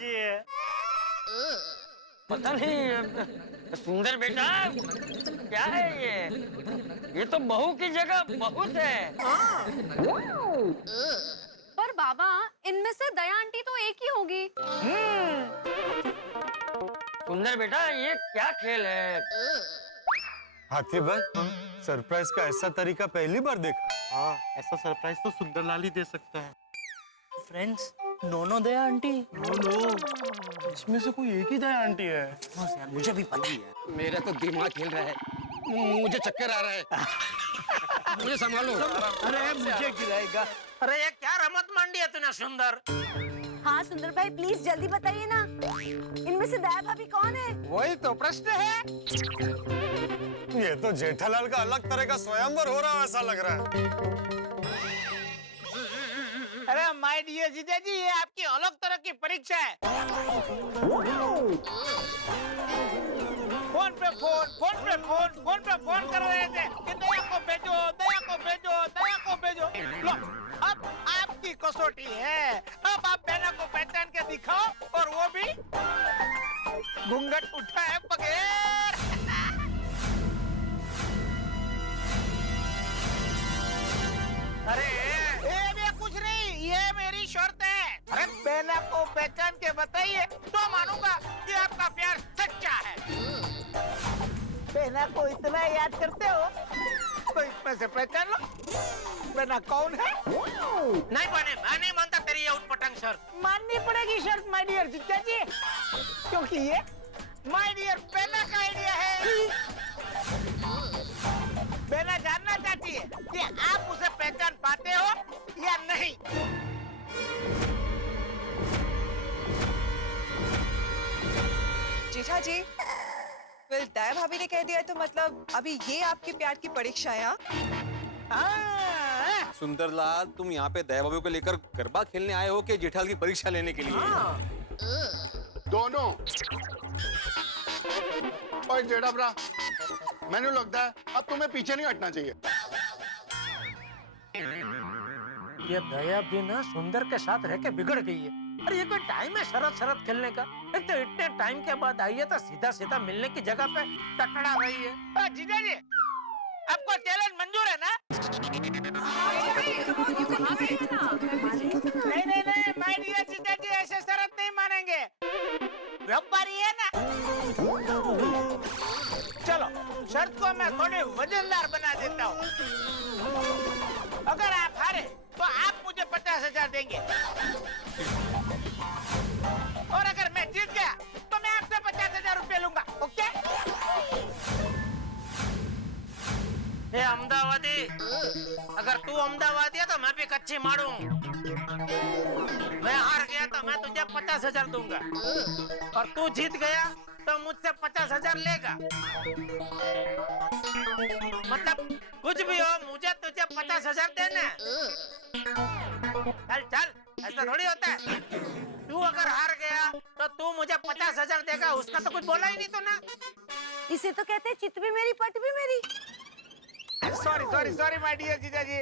चाहिए। पता नहीं सुंदर बेटा क्या है ये तो बहू की जगह बहुत है। पर बाबा इनमें से दया आंटी तो एक ही होगी। सुंदर बेटा ये क्या खेल है? हाथी भाई, सरप्राइज का ऐसा तरीका पहली बार देखा। हाँ, ऐसा सरप्राइज तो सुंदरलाल ही दे सकता है। फ्रेंड्स, दोनों दया आंटी। नो, इसमें से कोई एक ही दया आंटी है। हाँ यार, मुझे भी पता है। मेरा तो दिमाग हिल रहा है, मुझे चक्कर आ रहा है। मुझे संभालो। अरे मुझे गिराएगा। अरे ये क्या रमत मांडी है तूने सुंदर? हाँ सुंदर भाई प्लीज जल्दी बताइए ना, इनमें से दया भाभी कौन है? वही तो प्रश्न है। ये तो जेठालाल का अलग तरह का स्वयंवर हो रहा है ऐसा लग रहा है। अरे माय डियर जीजा जी, ये आपकी अलग तरह की परीक्षा है। फोन पे फोन कर रहे थे कि दया को भेजो, दया को भेजो, दया को भेजो। लो, अब आपकी कसौटी है। अब आप बहना को पहचान के दिखाओ, और वो भी घूंघट उठाए बगैर। अरे ये कुछ नहीं, ये मेरी शर्त है। अरे बहना को पहचान के बताइए तो मानूंगा कि आपका प्यार सच्चा है। बहना को इतना याद करते हो तो इसमें से पहचान लो बहना कौन है। नहीं बने, मैं नहीं मानता तेरी ये उटपटांग शर्त। माननी पड़ेगी शर्त माय डियर जीजा जी, क्योंकि ये माय डियर बहना का आइडिया है। बहना जानना चाहती है कि आप उसे पहचान पाते हो या नहीं। जेठा जी, फिर दया भाभी ने कह दिया तो मतलब अभी ये आपके प्यार की परीक्षा है? हाँ? सुंदरलाल, तुम यहाँ पे दया भाभी को लेकर गरबा खेलने आए हो कि जेठालाल की परीक्षा लेने के लिए? दोनों। और जेठा भरा, मैंने लगता है अब तुम्हें पीछे नहीं हटना चाहिए। ये दया भी ना सुंदर के साथ रह के बिगड़ गई है। अरे ये कोई टाइम है शरत खेलने का? एक तो इतने टाइम के बाद आई है तो सीधा सीधा मिलने की जगह पे टकरा रही है। जीजा जी, आपको चैलेंज मंजूर है ना? नहीं, माय डियर जीजा जी ऐसे शरत नहीं मानेंगे। व्यापारी है ना? चलो, शर्त को मैं थोड़ी वजनदार बना देता हूँ। अगर आप हारे तो आप मुझे 50,000 देंगे, और अगर मैं जीत गया तो मैं आपसे 50,000 रुपए लूंगा। ओके? ए अहमदाबादी, अगर तू अहमदाबादी है तो मैं भी कच्ची मारूं। मैं हार गया तो मैं तुझे 50,000 दूंगा, और तू जीत गया तो मुझसे 50,000 लेगा। मतलब कुछ भी हो, मुझे तुझे 50,000 देना है। चल चल, ऐसा थोड़ी होता है। तू अगर हार गया तो तू मुझे 50,000 देगा, उसका तो कुछ बोला ही नहीं तूने। इसे तो कहते हैं चित भी मेरी पट भी मेरी। सॉरी माय डियर जीजा जी।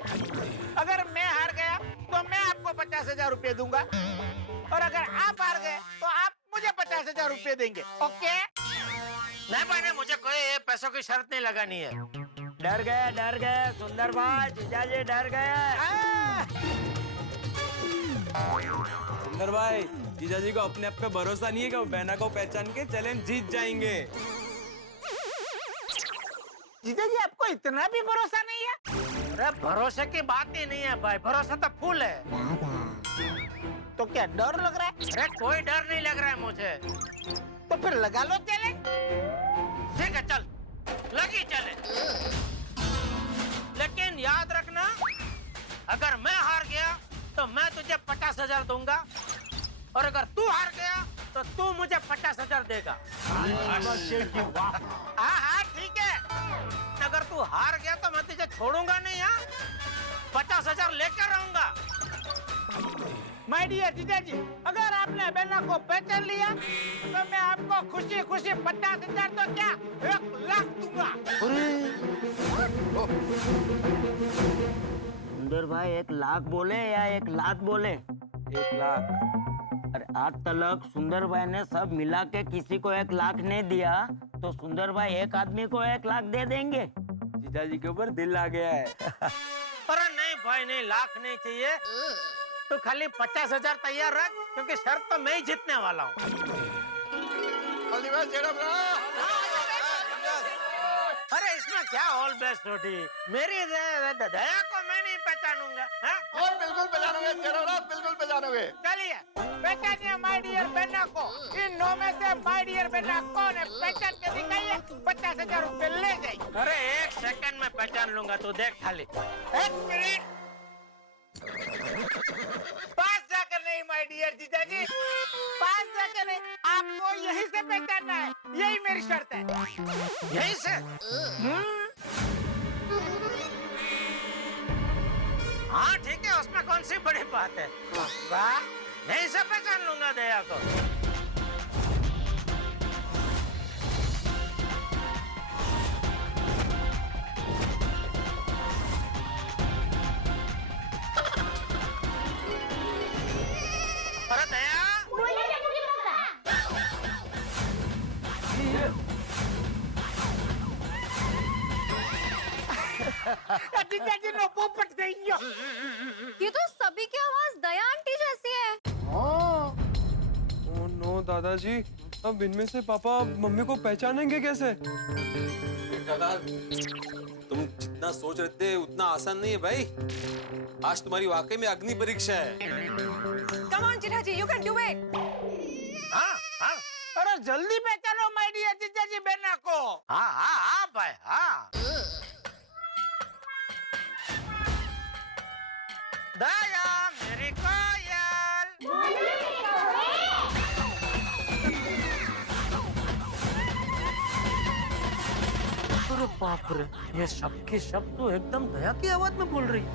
अगर मैं हार गया तो मैं आपको 50,000 रुपए दूंगा, और अगर आप हार गए तो आप मुझे 50,000 रुपए देंगे। ओके? नहीं बने, मुझे कोई पैसों की शर्त नहीं लगानी है। डर गए सुंदर भाई, जीजा जी डर गए। सुंदर भाई, जीजा जी को अपने आप पे भरोसा नहीं है कि वो बहना को पहचान के चैलेंज जीत जाएंगे। जीजा जी आपको इतना भी भरोसा नहीं है? अरे भरोसे की बात ही नहीं है भाई, भरोसा तो फुल है। तो क्या डर लग रहा है? अरे कोई डर नहीं लग रहा है मुझे। तो फिर लगा लो चैलेंज। ठीक है, चल लगी चले। लेकिन याद रखना, अगर मैं हार गया तो मैं तुझे 50,000 दूंगा, और अगर तू हार गया तो तू मुझे 50,000 देगा। हाँ ठीक है। अगर तू हार गया तो मैं तुझे छोड़ूंगा नहीं। हाँ, 50,000 लेकर रहूंगा। माय डियर जीजा जी, अगर आपने बहना को पहचान लिया तो मैं आपको खुशी खुशी 50,000 तो क्या 1,00,000 दूंगा। सुंदर भाई 1,00,000 बोले या 1,00,000 बोले? 1,00,000। अरे आज तक सुंदर भाई ने सब मिला के किसी को 1 लाख नहीं दिया, तो सुंदर भाई एक आदमी को 1 लाख दे देंगे। जीजाजी के ऊपर दिल आ गया है। अरे नहीं भाई नहीं, लाख नहीं चाहिए, तो खाली 50,000 तैयार रख, क्योंकि शर्त तो मैं ही जीतने वाला हूँ। ऑल द बेस्ट जेठा भरा। अरे इसमें क्या ऑल बेस्ट रोटी, मेरी दया को मैं नहीं पहचानूंगा। हाँ? और बिल्कुल पहचानोगे जेठा भरा, बिल्कुल पहचानोगे। चलिए पहचानिए माय डियर बेना को। इन 9 में से माय डियर बेना कौन है, पहचान के दिखाइए, 50,000 रुपए ले जाइए। अरे 1 सेकंड में पहचान लूंगा, तू देख खाली। 1 मिनट पास जाकर नहीं माय डियर जीजाजी, पास जाकर नहीं, आपको यहीं से पहचानना है, यही मेरी शर्त है। यहीं से? हाँ ठीक है, उसमें कौन सी बड़ी बात है। वाह, यहीं से पहचान लूंगा दया को। अरे दया, जीजाजी नो पोपट गई। ये तो सभी की आवाज दया आंटी जैसी है। ओह नो दादाजी, अब इनमें से पापा मम्मी को पहचानेंगे कैसे? जेठालाल, तुम जितना सोच रहे थे उतना आसान नहीं है भाई। आज तुम्हारी वाकई में अग्नि परीक्षा है। कम ऑन जीजाजी, यू कैन डू इट। हाँ हाँ, अरे जल्दी पहचानो माय डियर जीजाजी बेना को। हाँ हाँ हाँ भाई हाँ। दया मेरी कोयल। अरे बाप रे, ये सबके सब तो एकदम दया की आवाज में बोल रही है।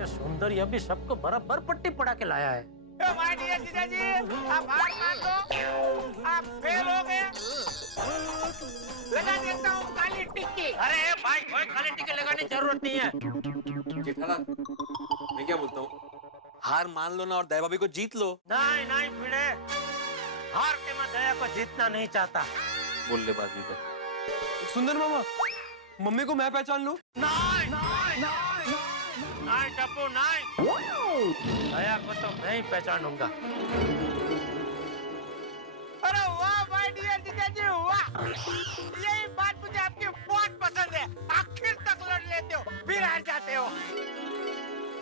ये सुंदर ये भी सबको बराबर पट्टी पड़ा के लाया है। माय डियर जीजाजी, आप हार मान लो, आप फेल हो गए। लगा देता हूँ काली टिक्की। अरे भाई, कोई काली टिक्की लगाने की जरूरत नहीं है। जेठालाल, मैं क्या बोलता हूँ, हार मान लो ना और दया भाभी को जीत लो। नहीं नहीं भिड़े, हार के मैं दया को जीतना नहीं चाहता। बोल ले बात नहीं। सुंदर मामा, मम्मी को मैं पहचान लूं? नहीं नहीं नहीं टप्पू नहीं, दया को तो मैं ही पहचानूंगा। अरे वाह माय डियर जीजाजी वाह, यही बात मुझे आपकी बहुत पसंद है। आखिर तक लड़ लेते हो, फिर हार जाते हो।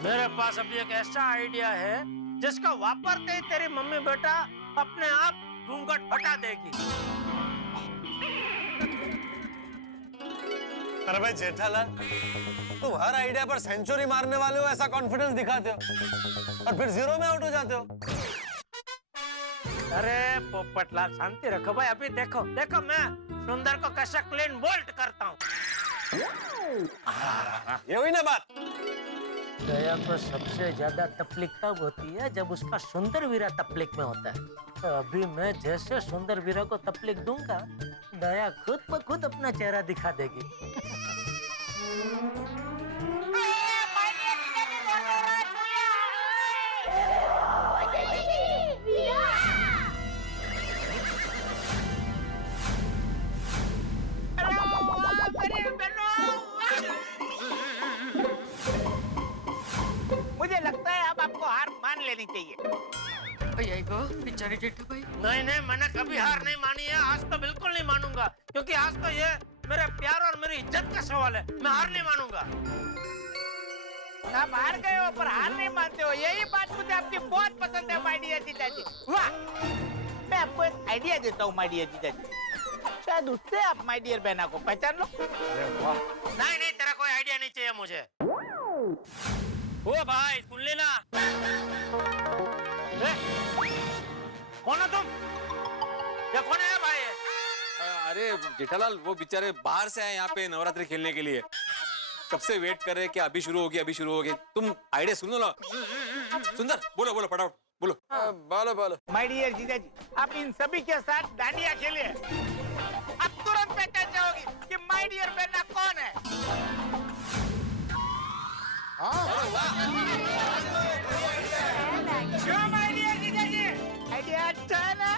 मेरे पास अभी एक ऐसा आइडिया है जिसका वापरते ही तेरी मम्मी बेटा अपने आप घूंघट हटा देगी। अरे भाई जेठालाल, तुम हर आइडिया पर सेंचुरी मारने वाले हो ऐसा कॉन्फिडेंस दिखाते हो और फिर 0 में आउट हो जाते हो। अरे पोपटलाल शांति रखो भाई, अभी देखो देखो मैं सुंदर को कैसा क्लीन बोल्ट करता हूँ। ये हुई ना बात। दया को सबसे ज्यादा तकलीफ तब होती है जब उसका सुंदर वीरा तकलीफ में होता है। तो अभी मैं जैसे सुंदर वीरा को तकलीफ दूंगा, दया खुद ब खुद अपना चेहरा दिखा देगी। मुझे लगता है अब आपको हार मान लेनी चाहिए। बेचारे जेठा भाई। नहीं नहीं, मैंने कभी हार नहीं मानी है, आज तो बिल्कुल नहीं मानूंगा, क्योंकि आज तो ये मेरे प्यार और मेरी इज्जत का सवाल है। मैं हार नहीं मानूंगा। आप हार गए हो पर हार नहीं मानते हो, यही बात मुझे आपकी बहुत पसंद है माय डियर जीजाजी। वाह, मैं आपको एक आइडिया देता हूँ माय डियर जीजाजी, शायद उससे आप माय डियर बहना को पहचान लो। नहीं नहीं, तेरा कोई आइडिया नहीं चाहिए मुझे। ओ भाई सुन लेना। कौन हो तुम? ये कौन है भाई? अरे जेठालाल, वो बेचारे बाहर से आए यहाँ पे नवरात्रि खेलने के लिए। कब से वेट कर रहे हैं कि अभी शुरू होगी अभी शुरू होगी। तुम आइडिया सुनो ना। सुंदर बोलो बोलो फटाफट बोलो। बोलो बोलो। माय डियर जीजाजी, आप इन सभी के साथ डांडिया खेलिए, आप तुरंत पहचान जाओगी कि माय डियर बहना कौन है। क्यों माय डियर जीजाजी, आइडिया अच्छा है ना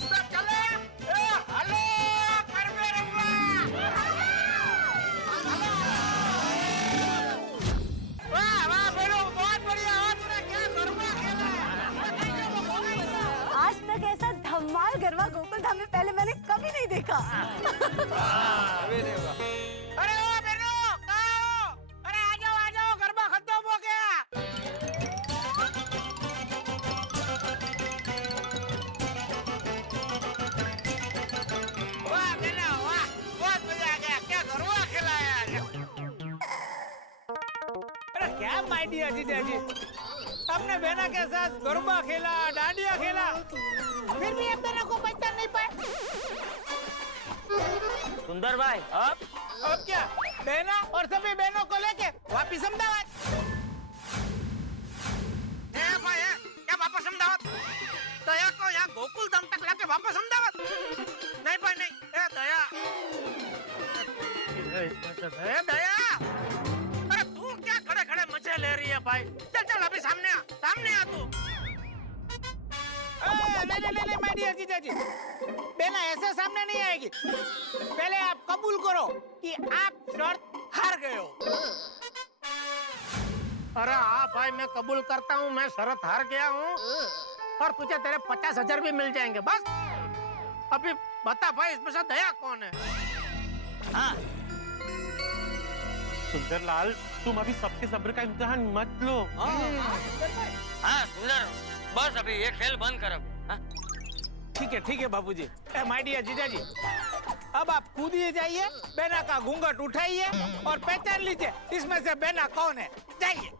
तो चले हेलो करवे रब्बा वाह वाह बेरो बहुत बढ़िया हो तूने क्या गरबा खेला आज तक ऐसा धमाल गरबा गोकुल धाम में पहले मैंने कभी नहीं देखा। अरे ओ बेरो कहाँ हो अरे आ जाओ गरबा खत्म हो गया वाह बेटा वाह बहुत मजा आ गया क्या गरबा खेला यार अरे क्या माय डियर जीजा जी अपने बहना के साथ गरबा खेला डांडिया खेला फिर भी अब बहना को पहचान नहीं पाए सुंदर भाई अब क्या बहना और सभी बहनों को लेके वापिस अहमदाबाद क्या वापस अहमदाबाद दया को यहाँ गोकुल धाम तक लाके वापस अहमदाबाद नहीं भाई नहीं दया दया अरे तू क्या खड़े खड़े मजे ले रही है भाई चल अभी सामने आ तू नहीं माय डियर जीजा जी बेना ऐसे सामने नहीं आएगी पहले आप कबूल करो कि आप शर्त हार गए हो अरे हाँ भाई मैं कबूल करता हूँ मैं शर्त हार गया हूँ और तुझे तेरे 50,000 भी मिल जाएंगे बस अभी बता भाई इसमें से दया कौन है हाँ सुंदरलाल तुम अभी सबके सब्र का इम्तिहान मत लो। हाँ सुंदर बस अभी ये खेल बंद कर अभी हाँ? ठीक है बाबूजी माय डियर जीजा जी अब आप कूदिए जाइए बेना का घूंघट उठाइए और पहचान लीजिए इसमें से बेना कौन है जाइए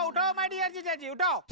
उठाओ माय डियर जीजा जी उठाओ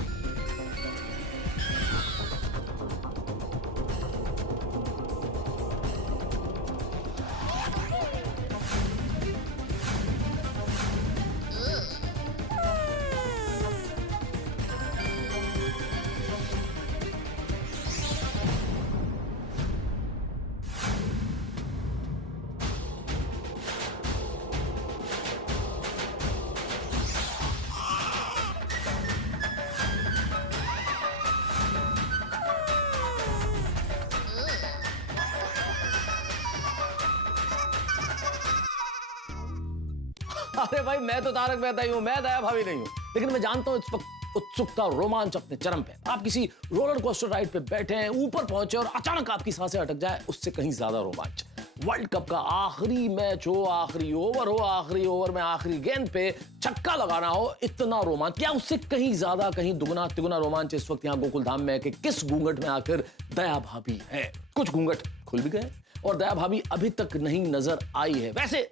अरे भाई मैं तो तारक मेहता ही हूँ, मैं दया भाभी नहीं हूँ। लेकिन मैं जानता हूँ इस वक्त उत्सुकता और रोमांच अपने चरम पे। आप किसी रोलर कोस्टर राइड पे बैठे हैं, ऊपर पहुंचे और अचानक आपकी सांसें अटक जाए, उससे कहीं ज्यादा रोमांच वर्ल्ड कप का आखिरी मैच हो, आखिरी ओवर हो, आखिरी ओवर में आखिरी गेंद पे छक्का लगाना हो, इतना रोमांच। क्या उससे कहीं ज्यादा, कहीं दुगना तिगुना रोमांच इस वक्त यहाँ गोकुल धाम में है कि किस घूंघट में आखिर दया भाभी है। कुछ घूंघट खुल भी गए और दया भाभी अभी तक नहीं नजर आई है। वैसे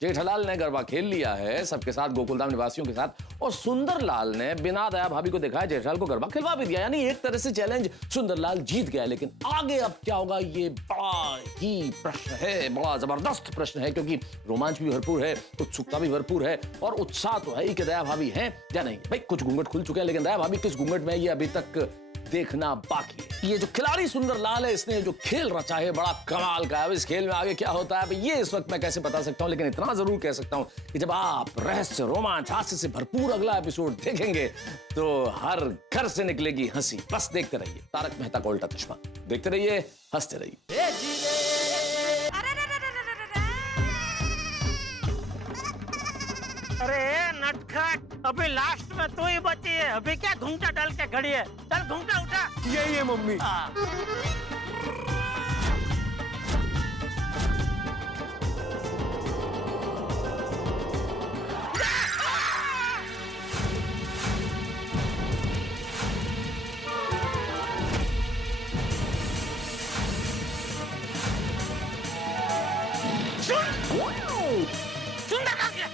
जेठालाल ने गरबा खेल लिया है सबके साथ, गोकुलधाम निवासियों के साथ, और सुंदरलाल ने बिना दया भाभी को दिखाए जेठालाल को गरबा खिलवा भी दिया। यानी एक तरह से चैलेंज सुंदरलाल जीत गया। लेकिन आगे अब क्या होगा ये बड़ा ही प्रश्न है, बड़ा जबरदस्त प्रश्न है, क्योंकि रोमांच भी भरपूर है, उत्सुकता भी भरपूर है और उत्साह तो है ही कि दया भाभी हैं या नहीं। भाई कुछ घूंघट खुल चुके हैं, लेकिन दया भाभी किस घूंघट में है ये अभी तक देखना बाकी है। ये जो खिलाड़ी सुंदरलाल है, इसने जो खेल रचा है बड़ा कमाल का है। अब इस खेल में आगे क्या होता है ये इस वक्त मैं कैसे बता सकता हूं, लेकिन इतना जरूर कह सकता हूं कि जब आप रहस्य, रोमांच, हास्य से भरपूर अगला एपिसोड देखेंगे तो हर घर से निकलेगी हंसी। बस देखते रहिए तारक मेहता का उल्टा चश्मा, देखते रहिए, हंसते रहिए। अरे नटखट, अभी लास्ट में तू ही बची है। अभी क्या घूंघटा डाल के खड़ी है? चल घूंघटा उठा। यही है मम्मी। सुंदर कहाँ गया?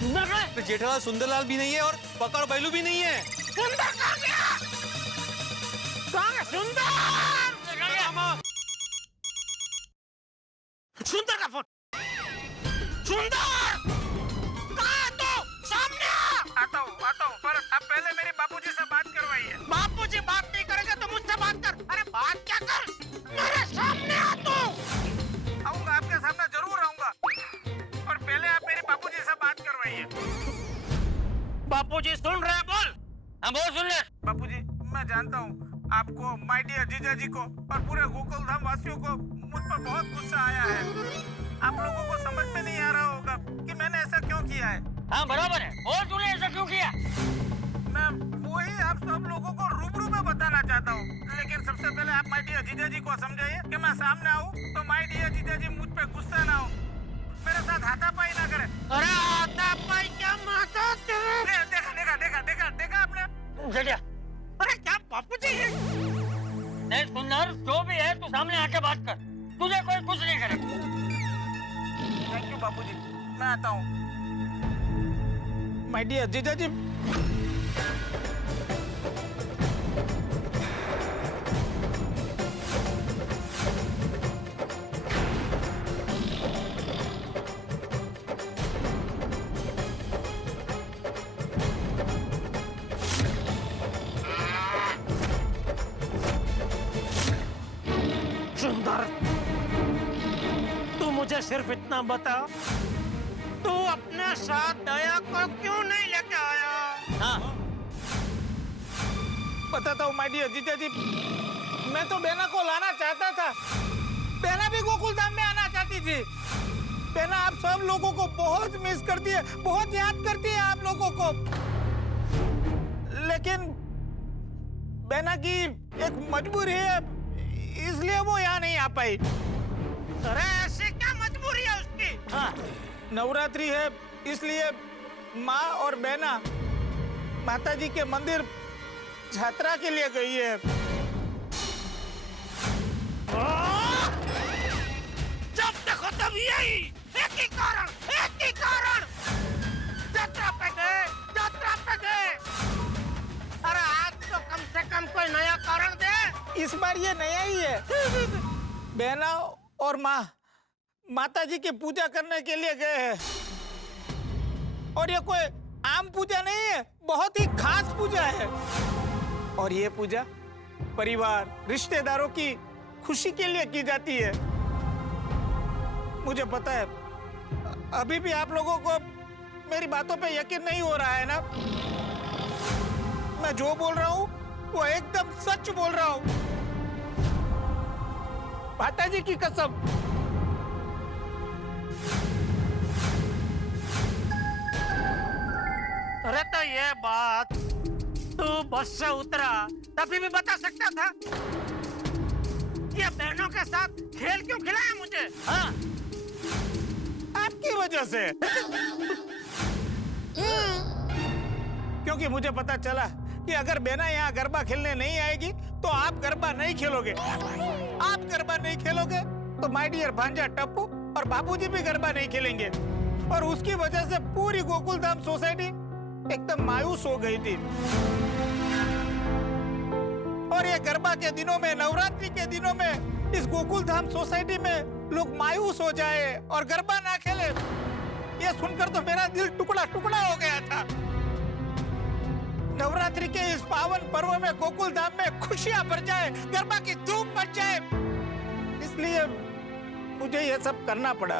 सुंदर कहाँ है? जेठालाल सुंदरलाल भी नहीं है और पकड़ बैलू भी नहीं है। सुंदर कहाँ गया? कहाँ है सुंदर? सुंदर का फोन। सुंदर कहाँ है तू? सामने आ। आता हूँ पर अब पहले मेरे बापूजी से बात करवाइए। बापूजी बात नहीं करेंगे तो मुझसे बात कर। अरे बात क्या कर? मेरे सामने आ तू। आऊंगा, आपके सामने जरूर आऊंगा, और पहले आप मेरे बापूजी से बात करवाइए। बापूजी सुन रहे हैं? बोल। हाँ बोल, सुन ले। बापूजी, मैं जानता हूँ आपको, माय डियर जीजा जी को और पूरे गोकुल धाम वासियों को मुझ पर बहुत गुस्सा आया है। आप लोगों को समझ में नहीं आ रहा होगा कि मैंने ऐसा क्यों किया है। हाँ बराबर है। और तूने ऐसा क्यों किया? मैं वही आप सब लोगों को रूबरू में बताना चाहता हूँ, लेकिन सबसे पहले आप माय डियर जीजा जी को समझाइए कि मैं सामने आऊँ तो माय डियर जीजा जी मुझ पे गुस्सा ना हो, मेरे साथ हाथापाई ना करे। अरे हाथापाई क्या माता तेरे? देखा आपने? जड़िया। अरे क्या बापूजी है? नहीं सुंदर, जो भी है तू सामने आके बात कर। तुझे कोई कुछ नहीं करेगा। थैंक यू बापूजी, मैं आता हूँ। माय डियर जीजा जी, सुंदर, तू मुझे सिर्फ इतना बता, तू अपने साथ दया को क्यों नहीं लेके आया? हाँ बताता हूँ माय डियर जीजा जी, मैं तो बेना को लाना चाहता था। बेना भी गोकुल धाम में आना चाहती थी। बेना आप सब लोगों को बहुत मिस करती है, बहुत याद करती है आप लोगों को, लेकिन बेना की एक मजबूरी है, इसलिए वो यहाँ नहीं आ पाई। अरे ऐसे क्या मजबूरी है उसकी? हाँ नवरात्रि है, इसलिए माँ और बहना माताजी के मंदिर यात्रा के लिए गई है। जब देखो तब यही एक ही कारण यात्रा पे गए। अरे आज तो कम से कम कोई नया कारण दे। इस बार ये नया ही है। बहना और माँ माताजी की पूजा करने के लिए गए हैं, और ये कोई आम पूजा नहीं है, बहुत ही खास पूजा है। और ये पूजा परिवार रिश्तेदारों की खुशी के लिए की जाती है। मुझे पता है अभी भी आप लोगों को मेरी बातों पे यकीन नहीं हो रहा है ना। मैं जो बोल रहा हूँ वो एकदम सच बोल रहा हूँ, माताजी की कसम। अरे तो ये बात तू बस से उतरा तभी भी बता सकता था। ये बहनों के साथ खेल क्यों खिलाया मुझे? हाँ आपकी वजह से। क्योंकि मुझे पता चला कि अगर बेना यहाँ गरबा खेलने नहीं आएगी तो आप गरबा नहीं खेलोगे। आप गरबा नहीं खेलोगे तो माय डियर भांजा टप्पू और बाबूजी भी गरबा नहीं खेलेंगे, और उसकी वजह से पूरी गोकुल धाम सोसाइटी एकदम मायूस हो गई थी। और ये गरबा के दिनों में, नवरात्रि के दिनों में इस गोकुल धाम सोसाइटी में लोग मायूस हो जाए और गरबा ना खेले, ये सुनकर तो मेरा दिल टुकड़ा टुकड़ा हो गया था। नवरात्रि के इस पावन पर्व में गोकुल धाम में खुशियां भर जाए, गरबा की धूम मच जाए, इसलिए मुझे ये सब करना पड़ा।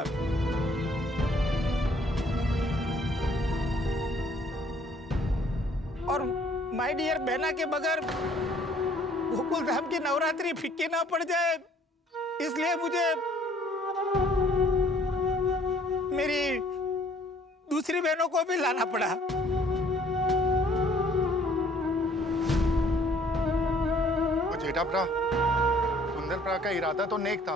और माय डियर बहना के बगैर गोकुल धाम की नवरात्रि फीकी ना पड़ जाए, इसलिए मुझे मेरी दूसरी बहनों को भी लाना पड़ा। वो जेठाप्रा, सुंदरप्रा का इरादा तो नेक था।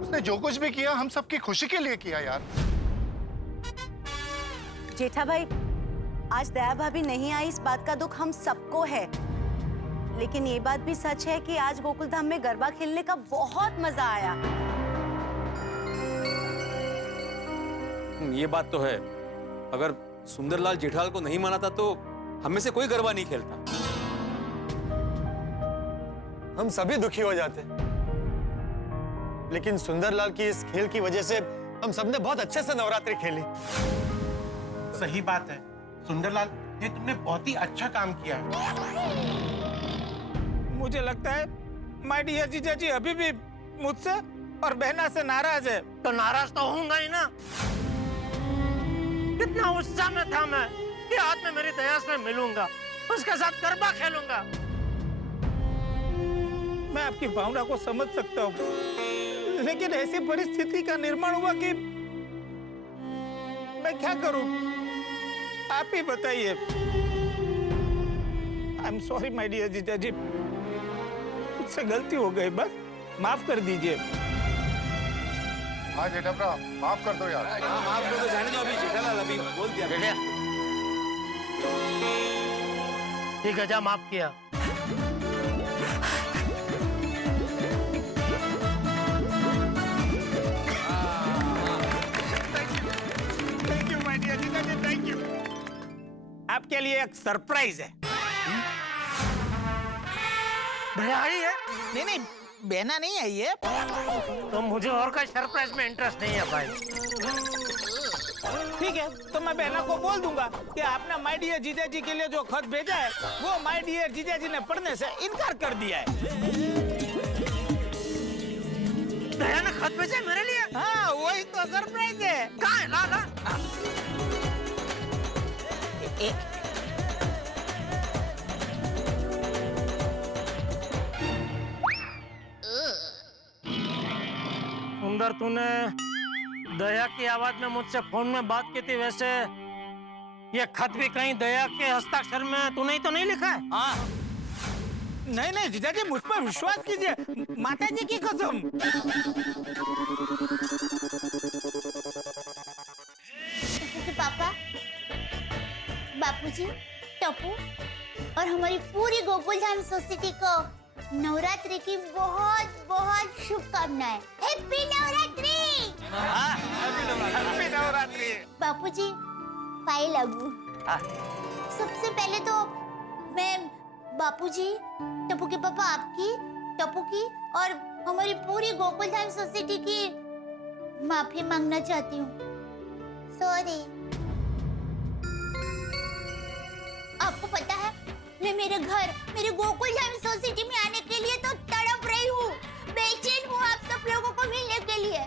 उसने जो कुछ भी किया हम सबकी खुशी के लिए किया यार। जेठा भाई, आज दया भाभी नहीं आई, इस बात का दुख हम सबको है। लेकिन ये बात भी सच है कि आज गोकुल धाम में गरबा खेलने का बहुत मजा आया। ये बात तो है, अगर सुंदरलाल जेठालाल को नहीं मनाता तो हम में से कोई गरबा नहीं खेलता। हम सभी दुखी हो जाते, लेकिन सुंदरलाल की इस खेल की वजह से हम सबने बहुत अच्छे से नवरात्रि खेली। सही बात है सुंदरलाल, ये तुमने बहुत ही अच्छा काम किया है। मुझे लगता है माय डियर जीजा जी अभी भी मुझसे और बहना से नाराज है। तो नाराज तो होऊंगा ही ना। कितना उत्साह में था मैं कि आज मैं मेरी दया से मिलूंगा, उसके साथ गरबा खेलूंगा। मैं आपकी भावना को समझ सकता हूँ, लेकिन ऐसी परिस्थिति का निर्माण हुआ कि मैं क्या करूं? आप ही बताइए। I am sorry my dear जीजा जी, मुझसे गलती हो गई, बस माफ कर दीजिए। हाँ जेठाप्रा, माफ कर दो यार। हाँ माफ कर दो, जाने दो अभी। जेठालाल अभी बोल दिया। ठीक है, जा माफ किया। थैंक यू माय डियर जीजा जी, थैंक यू। आपके लिए एक सरप्राइज है। भैया आई है? नहीं नहीं, बहना नहीं आई है। तो मुझे और कोई सरप्राइज में इंटरेस्ट नहीं है भाई। ठीक है, तो मैं बहना को बोल दूंगा कि आपने माय डियर जीजा जी के लिए जो खत भेजा है वो माय डियर जीजा जी ने पढ़ने से इनकार कर दिया है। दया ने खत भेजा मेरे लिए? हाँ, वही तो सरप्राइज है। कहाँ है? ला ला। सुंदर, तूने दया की आवाज में मुझसे फोन में बात की थी, वैसे ये खत भी कहीं दया के हस्ताक्षर में तूने ही तो नहीं लिखा है? हाँ। नहीं नहीं जीजा जी, मुझ पर विश्वास कीजिए, माता जी की कसम। पापा, बापूजी, टप्पू और हमारी पूरी गोकुल धाम सोसाइटी को नवरात्रि की बहुत बहुत शुभकामनाएं। हैप्पी नवरात्रि। हैप्पी नवरात्रि। बापूजी, पाए लगू। सबसे पहले तो मैं बापूजी, टप्पू के पापा, आपकी, टप्पू की और हमारी पूरी गोकुल धाम सोसाइटी की माफी मांगना चाहती हूँ। सॉरी। आपको पता है, मैं मेरे घर, मेरे गोकुल धाम सोसाइटी में आने के लिए तो तड़प रही हूँ, बेचैन हूँ आप सब लोगों को मिलने के लिए।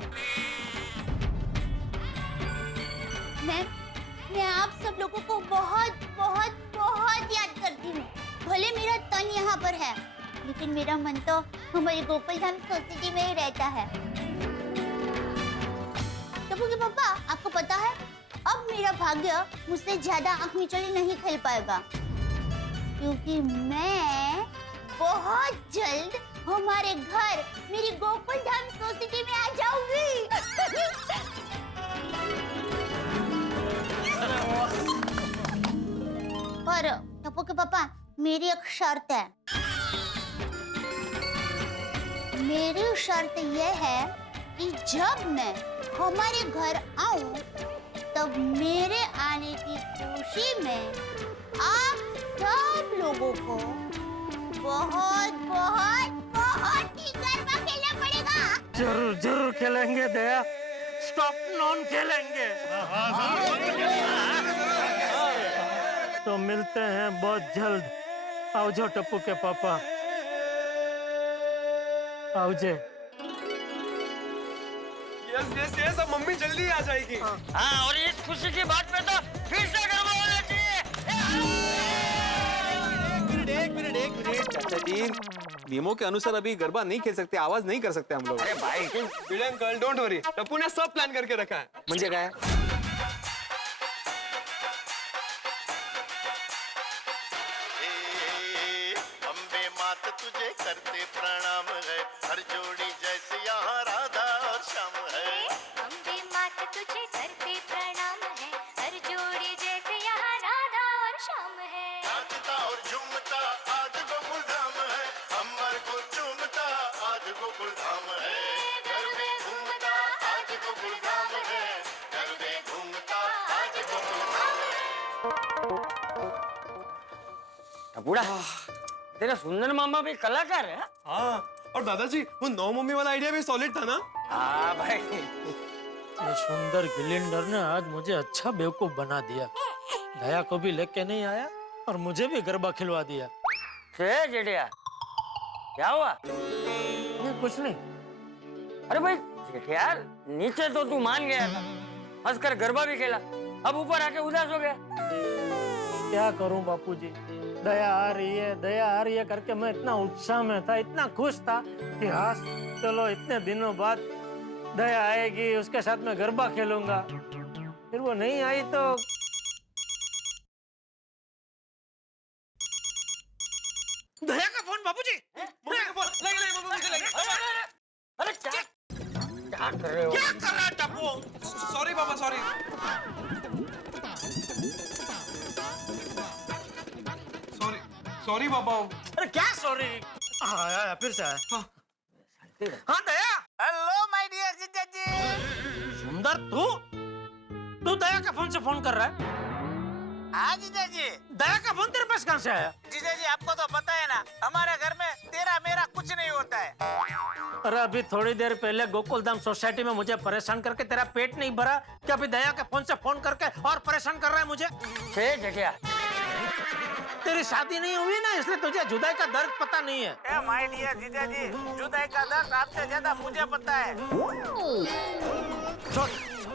मैं आप सब लोगों को बहुत बहुत बहुत याद करती हूँ। भले मेरा तन यहाँ पर है, लेकिन मेरा मन तो हमारी गोकुल धाम सोसाइटी में ही रहता है। टप्पू के पापा, आपको पता है, अब मेरा भाग्य मुझसे ज्यादा आंख मिचौली नहीं खेल पाएगा, क्योंकि मैं बहुत जल्द हमारे घर, मेरी गोकुल धाम सोसाइटी में आ जाऊंगी। पर टप्पू के पापा, मेरी एक शर्त है। मेरी शर्त यह है कि जब मैं हमारे घर आऊं, तब मेरे आने की खुशी में आप सब लोगों को बहुत बहुत बहुत ही गरबा खेलना पड़ेगा। जरूर जरूर खेलेंगे दया, स्टॉप नॉन खेलेंगे। तो मिलते हैं बहुत जल्द। आओ जो टप्पू के पापा, आओ जे। यस यस यस, अब मम्मी जल्दी आ जाएगी। हाँ, और इस खुशी की बात पे तो फिर से गरबा होना चाहिए। एक मिनट चाचा जी, नियमों के अनुसार अभी गरबा नहीं खेल सकते, आवाज नहीं कर सकते हम लोग। अरे भाई, villain girl don't worry, Tappu ने सब प्लान करके रखा है। म्हणजे काय? टपुड़ा, तेरा सुंदर मामा भी कलाकार है? हाँ, और दादाजी वो नौ मम्मी वाला आइडिया भी सॉलिड था ना? हाँ भाई। ये सुंदर गिलिंडर ने आज मुझे अच्छा बेवकूफ बना दिया। दया को भी लेके नहीं आया और मुझे भी गरबा खिलवा दिया। जेठिया, क्या हुआ? नहीं, कुछ नहीं। अरे भाई जेठिया, नीचे तो तू मान गया था, हंसकर गरबा भी खेला, अब ऊपर आके उदास हो गया। क्या करूं बापूजी, दया आ रही है करके मैं इतना उत्साह में था, इतना खुश था कि हाँ चलो इतने दिनों बाद दया आएगी, उसके साथ मैं गरबा खेलूंगा। फिर वो नहीं आई तो दया का फोन बाबूजी। अरे क्या कर रहे हो? क्या कर रहा है टप्पू? सॉरी पापा, सॉरी। सॉरी पापा। अरे क्या सॉरी? आया फिर से आया। हाँ दया। हेलो माय डियर जीजा जी। सुंदर तू दया का फोन से फोन कर रहा है? हाँ जीजा जी। दया का फोन तेरे पास कहाँ से आया? जीजा जी आपको तो पता है ना, हमारे घर में तेरा मेरा कुछ नहीं होता है। अरे अभी थोड़ी देर पहले गोकुल धाम सोसाइटी में मुझे परेशान करके तेरा पेट नहीं भरा क्या? अभी दया के फोन से फोन करके और परेशान कर रहा है मुझे? जेठिया, तेरी शादी नहीं हुई ना, इसलिए तुझे जुदाई का दर्द पता नहीं है। ए माय डियर जीजा जी, जुदाई का दर्द आपसे ज्यादा मुझे पता है।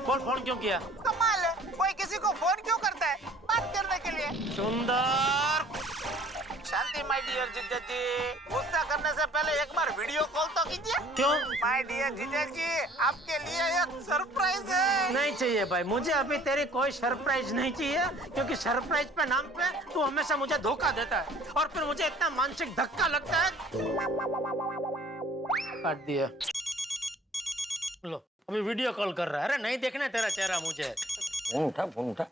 फोन क्यों किया? कमाल है, कोई किसी को फोन क्यों करता है? बात करने के लिए। सुंदर, शांति माय डियर जीजा जी, गुस्सा करने से पहले एक बार वीडियो कॉल तो कीजिए। क्यों? माय डियर जीजा जी, आपके लिए एक सरप्राइज है। नहीं चाहिए भाई, मुझे अभी तेरी कोई सरप्राइज नहीं चाहिए, क्योंकि सरप्राइज पे नाम पे तू हमेशा मुझे धोखा देता है और फिर मुझे इतना मानसिक धक्का लगता है। काट दिया। लो अभी वीडियो कॉल कर रहा है। अरे नहीं देखना तेरा चेहरा मुझे। फोन उठा।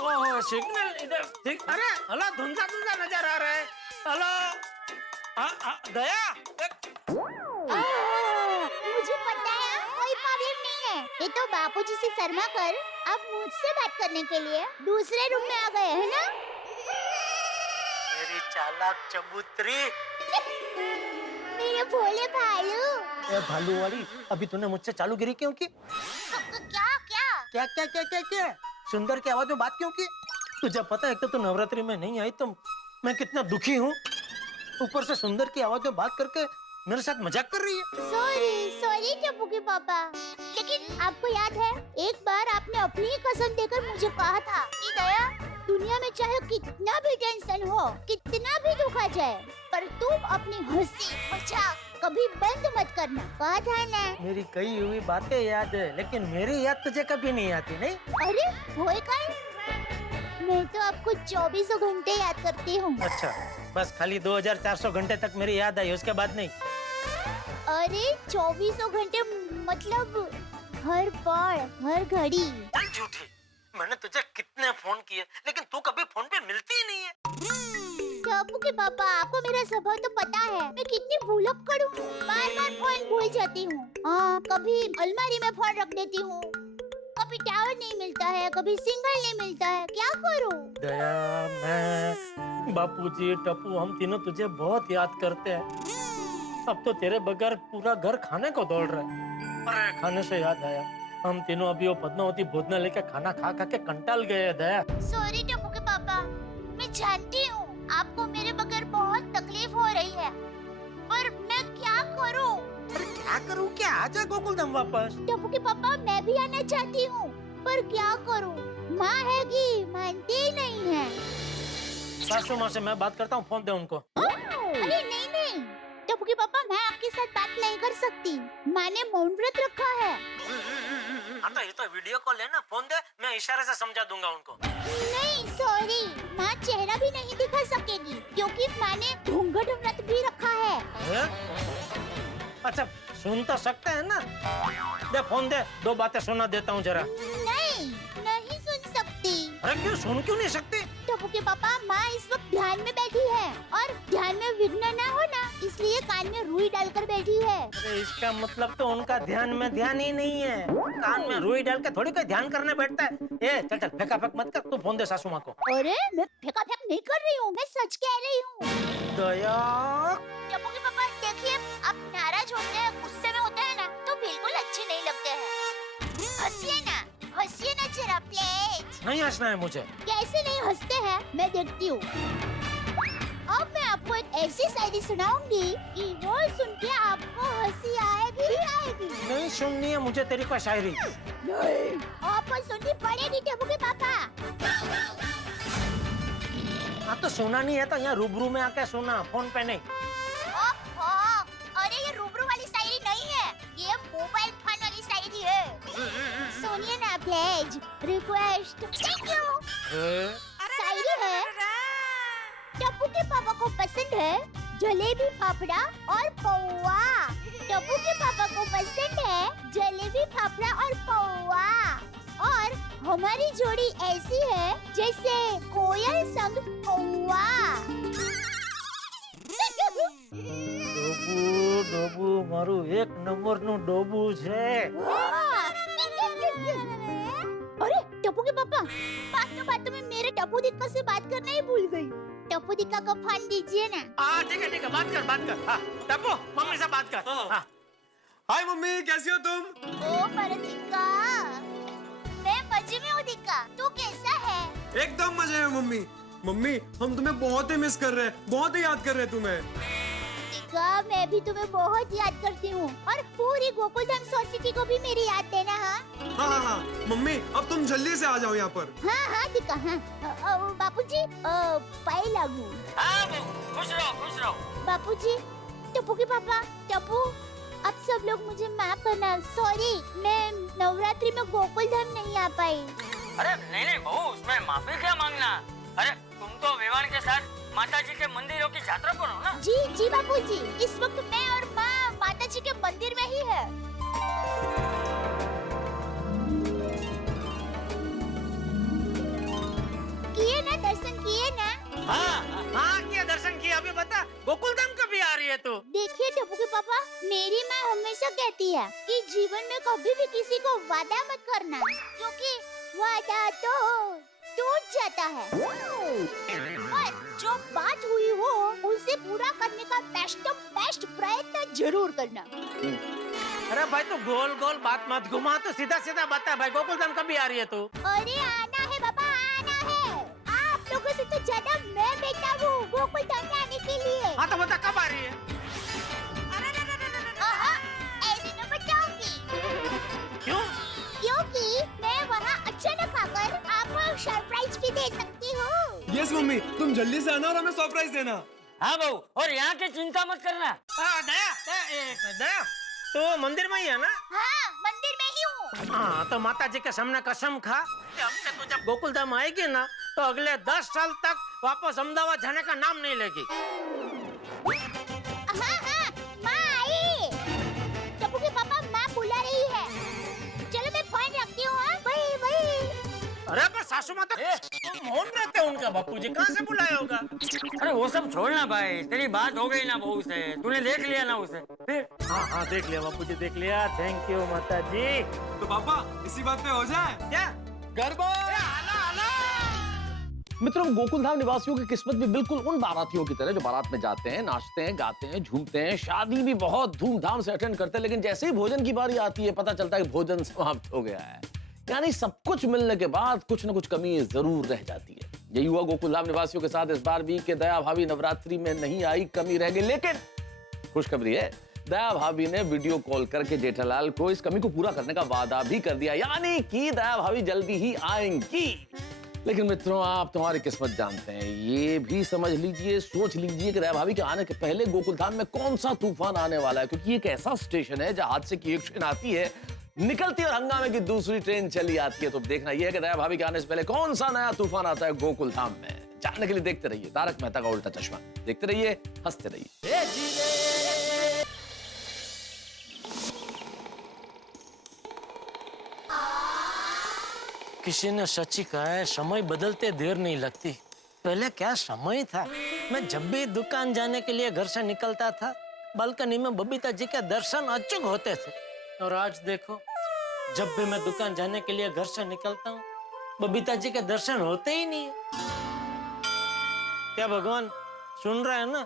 ओह सिग्नल इधर ठीक। अरे हेलो, धुंधला नजर आ रहा है। हेलो दया। मुझे पता है कोई प्रॉब्लम नहीं है, ये तो बापूजी से शर्मा कर आप मुझसे बात करने के लिए दूसरे रूम में आ गए है ना? मेरी चालाक चबूतरी। मेरे भोले भालू। ए भालू वाली, अभी तूने मुझसे चालूगिरी क्यों की? क्या? सुंदर की आवाज में बात क्यों की? तुझे पता है, एक तो तू नवरात्रि में नहीं आई तो मैं कितना दुखी हूँ, ऊपर से सुंदर की आवाज में बात करके मेरे साथ मजाक कर रही है। सॉरी टप्पू के पापा, लेकिन आपको याद है एक बार आपने अपनी ही कसम देकर मुझे कहा था कि दया, दुनिया में चाहे कितना भी टेंशन हो, कितना भी दुख आ जाए, पर तुम अपनी हंसी मजाक कभी बंद मत करना, कहा था ना? मेरी कही हुई बातें याद है, लेकिन मेरी याद तुझे कभी नहीं आती। नहीं? अरे होए काय? मैं तो आपको 24 घंटे याद करती हूँ। अच्छा, बस खाली 2400 घंटे तक मेरी याद आई, उसके बाद नहीं? अरे 24 घंटे मतलब हर पल हर घड़ी। चल झूठी, मैंने तुझे कितने फोन किए, लेकिन तू कभी फोन पे मिलती ही नहीं है। टप्पू के पापा, आपको मेरा स्वभाव तो पता है, मैं कितनी भुलक्कड़ हूँ, बार फोन भूल जाती हूँ। हाँ, कभी अलमारी में फोन रख देती हूँ, कभी टावर नहीं मिलता है, कभी सिग्नल नहीं मिलता है, क्या करूँ? दया, मैं, बापूजी, टप्पू, हम तीनों तुझे बहुत याद करते हैं। अब तो तेरे बगैर पूरा घर खाने को दौड़ रहा है। अरे खाने से याद आया, हम तीनों अभी वो पद्मावती भोजनालय के खाना खा के कंटाल गए हैं। दया, सॉरी टप्पू के पापा, मैं जानती हूँ आपको मेरे बगैर बहुत तकलीफ हो रही है, पर मैं क्या करूँ? क्या करूँ? क्या आजा गोकुलधाम वापस। टप्पू के पापा, मैं भी आना चाहती हूँ, पर क्या करूँ? माँ है कि मानती ही नहीं है। सासू माँ से मैं बात करता हूँ, फोन दे उनको। अरे नहीं, टप्पू के पापा, मैं आपके साथ बात नहीं कर सकती, माँ ने मौन व्रत रखा है। हाँ तो ये तो वीडियो कॉल है ना, फोन दे, मैं इशारे से समझा दूंगा उनको। नहीं सॉरी, माँ चेहरा भी नहीं दिखा सकेगी, क्योंकि माँ ने घूंघट व्रत भी रखा है। अच्छा सुन तो सकते हैं ना? दे फोन दे, दो बातें सुना देता हूँ जरा। अरे क्यों सुन क्यों नहीं सकती? टप्पू के पापा, माँ इस वक्त ध्यान में बैठी है और ध्यान में विघ्न ना हो ना, इसलिए कान में रुई डालकर बैठी है। अरे इसका मतलब तो उनका ध्यान में ध्यान ही नहीं है। कान में रुई डाल के थोड़ी कोई ध्यान करने बैठता है। ए चल चल फेंका फेंक मत कर, तू फोन दे सासू माँ को। अरे मैं फेंका फेंक नहीं कर रही हूँ, मैं सच कह रही हूँ। दया टप्पू के पापा देखिए, आप नाराज होते हैं, गुस्से में होते हैं ना, तो बिल्कुल अच्छे नहीं लगते हैं। हंसिए ना जरा प्लीज। नहीं हंसना है मुझे। कैसे नहीं हंसते हैं, मैं देखती हूँ। अब मैं आपको एक ऐसी शायरी सुनाऊंगी कि वो सुन के आपको हंसी आएगी ही आएगी। नहीं सुननी है मुझे तेरी कोई शायरी। नहीं, आपको सुननी पड़ेगी टप्पू के पापा। हाँ तो सुना नहीं है तो यहाँ रूबरू में आके सुना, फोन पे नहीं। अरे ये रूबरू वाली शायरी नहीं है, ये मोबाइल फोन वाली शायरी है। सुनिए ना प्लीज, रिक्वेस्ट। Thank you. शायरी है, टप्पू के पापा को पसंद है जलेबी फाफड़ा और पौवा। टप्पू के पापा को पसंद है जलेबी फाफड़ा और पौवा, और हमारी जोड़ी ऐसी है जैसे कोयल संग कौवा। डोबू डोबू मारू एक नंबर नु डोबू छे। अरे टप्पू के पापा, बातों में मेरे टप्पू दिक्का से बात करना ही भूल गई। टप्पू दिक्का को फोन दीजिए ना। हाँ ठीक है बात कर। हाँ टप्पू मम्मी से बात कर। हाँ। हाय मम्मी, कैसी हो तुम? ओ मेरे दिक्का, मैं मजे में हूँ दिक्का, तू कैसा है? एकदम मजे में मम्मी। मम्मी हम तुम्हें बहुत ही मिस कर रहे हैं, बहुत ही याद कर रहे हैं तुम्हें। दिक्का, मैं भी तुम्हें बहुत याद करती हूँ, और पूरी गोकुलधाम सोसाइटी को भी मेरी याद देना। हाँ मम्मी, अब तुम जल्दी से आ जाओ यहाँ पर। हाँ दिक्का, हाँ। बापूजी, पाई लागू। खुश रहो। बापूजी, टप्पू के पापा, टप्पू, अब सब लोग मुझे माफ करना। सॉरी, मैं नवरात्रि में गोकुलधाम नहीं आ पाई। अरे नहीं बहू, उसमें माफी क्या मांगना। अरे तुम तो विवान के साथ माता जी के मंदिरों की यात्रा करो ना। जी बापूजी, इस वक्त मैं और माँ माता जी के मंदिर में ही है। किए ना दर्शन, किए ना? हाँ किया दर्शन किया। अभी बता गोकुलधाम कभी आ रही है तू? देखिए टप्पू के पापा, मेरी माँ हमेशा कहती है कि जीवन में कभी भी किसी को वादा मत करना, क्योंकि वादा तो टूट जाता है, और जो बात हुई हो उसे पूरा करने का बेस्ट प्रयत्न जरूर करना। अरे भाई तू गोल बात मत घुमा, तो सीधा बता भाई गोकुलधाम कभी आ रही है तू? अरे आना है बाबा, आना है। आप लोगों से तो ज्यादा मैं बेटा हूँ गोकुलधाम में आने के लिए। हाँ तो बता कब आ रही है? ऐसे न बताऊंगी। क्यों? क्योंकि मैं वहाँ अचानक आकर आपको सरप्राइज भी दे सकती हूँ। यस मम्मी, तुम जल्दी से आना और हमें सरप्राइज देना। हाँ बहू, और यहाँ की चिंता मत करना। दया तो मंदिर में ही है ना? हाँ, मंदिर में ही हूँ। हाँ तो माता जी के सामने कसम खा कि अब से तू जब गोकुलधाम आएगी ना, तो अगले 10 साल तक वापस अहमदाबाद जाने का नाम नहीं लेगी। हाँ, माँ आई। टप्पू के पापा, माँ बुला रही है। चलो मैं फोन रखती हूँ। वही। अरे पर सासू माँ तो मौन रहते हैं उनका, बापूजी कहाँ से बुलाया होगा? अरे वो सब छोड़ना भाई, तेरी बात हो गई ना बहू से, तूने देख लिया ना उसे फिर? हाँ देख लिया बापूजी, देख लिया। थैंक यू माता जी। तो पापा इसी बात पे हो जाए क्या? गरबा। मित्रों, गोकुलधाम निवासियों की किस्मत भी बिल्कुल उन बारातियों की तरह जो बारात में जाते हैं, नाचते हैं, गाते हैं, झूमते हैं, शादी भी बहुत धूमधाम से अटेंड करते हैं, लेकिन जैसे ही भोजन की बारी आती है पता चलता है कि भोजन समाप्त हो गया है। यानी सब कुछ मिलने के बाद कुछ न कुछ कमी जरूर रह जाती है। यही हुआ गोकुलधाम निवासियों के साथ इस बार भी कि दया भाभी नवरात्रि में नहीं आई, कमी रह गई। लेकिन खुशखबरी है, दया भाभी ने वीडियो कॉल करके जेठालाल को इस कमी को पूरा करने का वादा भी कर दिया, यानी कि दया भाभी जल्दी ही आएंगी। लेकिन मित्रों, आप तुम्हारी किस्मत जानते हैं, ये भी समझ लीजिए, सोच लीजिए कि दया भाभी के आने के पहले गोकुलधाम में कौन सा तूफान आने वाला है, क्योंकि एक ऐसा स्टेशन है जहां हादसे की एक ट्रेन आती है, निकलती और हंगामे की दूसरी ट्रेन चली आती है। तो देखना यह है कि दया भाभी के आने से पहले कौन सा नया तूफान आता है गोकुलधाम में। जानने के लिए देखते रहिए तारक मेहता का उल्टा चश्मा। देखते रहिए, हंसते रहिए। किसी ने सच ही कहा है, समय बदलते देर नहीं लगती। पहले क्या समय था, मैं जब भी दुकान जाने के लिए घर से निकलता था, बालकनी में बबीता जी के दर्शन अचूक होते थे। और आज देखो, जब भी मैं दुकान जाने के लिए घर से निकलता हूँ, बबीता जी के दर्शन होते ही नहीं है। क्या भगवान सुन रहे हैं ना?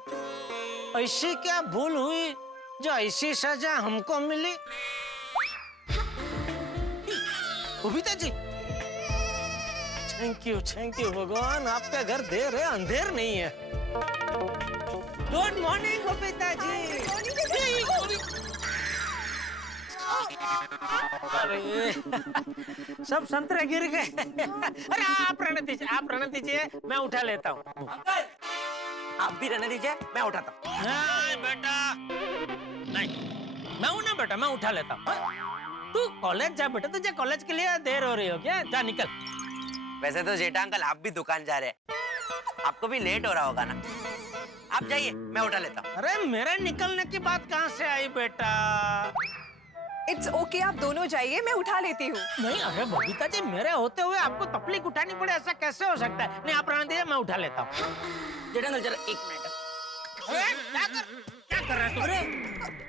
ऐसी क्या भूल हुई जो ऐसी सजा हमको मिली? बबीता जी, थैंक यू भगवान, आपका घर देर है, अंधेर नहीं है। Good morning Babita ji. अरे सब संतरे गिर गए। अरे आप रहने दीजिए, मैं उठा लेता हूँ। आप भी रहने दीजिए, मैं उठाता हूँ। नहीं बेटा, नहीं, मैं हूं ना बेटा, मैं उठा लेता हूँ। तू कॉलेज जा बेटा, तुझे कॉलेज के लिए देर हो रही हो क्या? जा निकल। वैसे तो जेठा अंकल आप भी दुकान जा रहे हैं, आपको भी लेट हो रहा होगा ना। आप जाइए, मैं उठा लेता हूँ। अरे मेरे निकलने की बात कहाँ से आई बेटा? इट्स ओके, आप दोनों जाइए, मैं उठा लेती हूँ। नहीं, अरे बबीता जी, मेरे होते हुए आपको तकलीफ उठानी पड़े, ऐसा कैसे हो सकता है? नहीं, आप रहने दीजिए, मैं उठा लेता हूँ। जेठा अंकल जरा 1 मिनट। क्या कर रहे हैं? अरे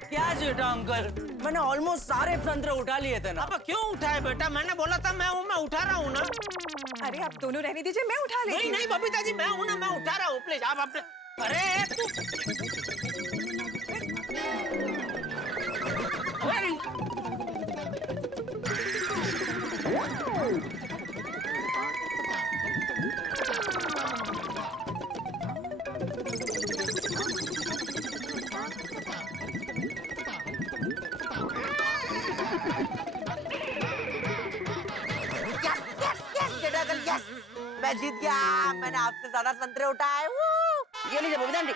क्या जेठा अंकल, मैंने ऑलमोस्ट सारे संतरे उठा लिए थे ना। अब क्यों उठाए बेटा? मैंने बोला था मैं उठा रहा हूँ ना। अरे आप दोनों रहने दीजिए, मैं उठा लेती हूँ। नहीं बबीता जी, मैं हूँ ना, मैं उठा रहा हूँ, प्लीज आप अपने। अरे मैं जीत गया, मैंने आपसे ज्यादा संतरे उठाए। ये लीजिए बबीता आंटी।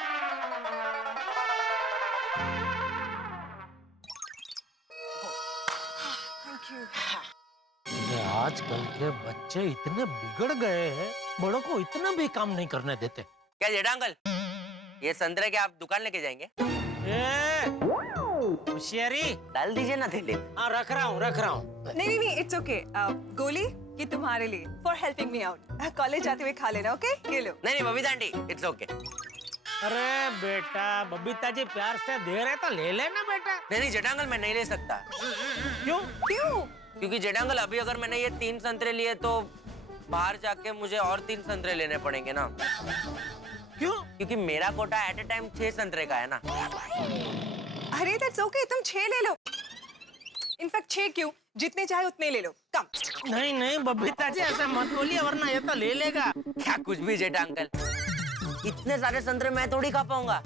ये आजकल के बच्चे इतने बिगड़ गए हैं, बड़ों को इतना भी काम नहीं करने देते। क्या जेठा अंकल, ये संतरे के आप दुकान लेके जाएंगे? होशियारी डाल दीजिए ना थैले। हाँ, रख रहा हूँ। नहीं, इट्स ओके। गोली, ये तुम्हारे लिए, for helping me out. College जाते हुए खा लेना, ओके? ये लो। नहीं बबीता आंटी, इट्स ओके। अरे बेटा, बबीता जी प्यार से दे रहे तो ले लेना बेटा। नहीं जेठा अंकल, मैं नहीं ले सकता। क्यों? क्योंकि जेठा अंकल, अभी अगर मैंने ये 3 संतरे लिए तो बाहर जाके मुझे और 3 संतरे लेने पड़ेंगे ना। क्यों? क्योंकि मेरा कोटा एट ए टाइम 6 संतरे का है ना। अरे दैट्स ओके, तुम 6 ले लो। इनफैक्ट 6 क्यों, जितने चाहे उतने ले लो, कम। नहीं बबीता जी, ऐसा मत बोलिए, वरना ये तो ले लेगा। क्या कुछ भी जेठा अंकल, इतने सारे संतरे मैं थोड़ी खा पाऊंगा।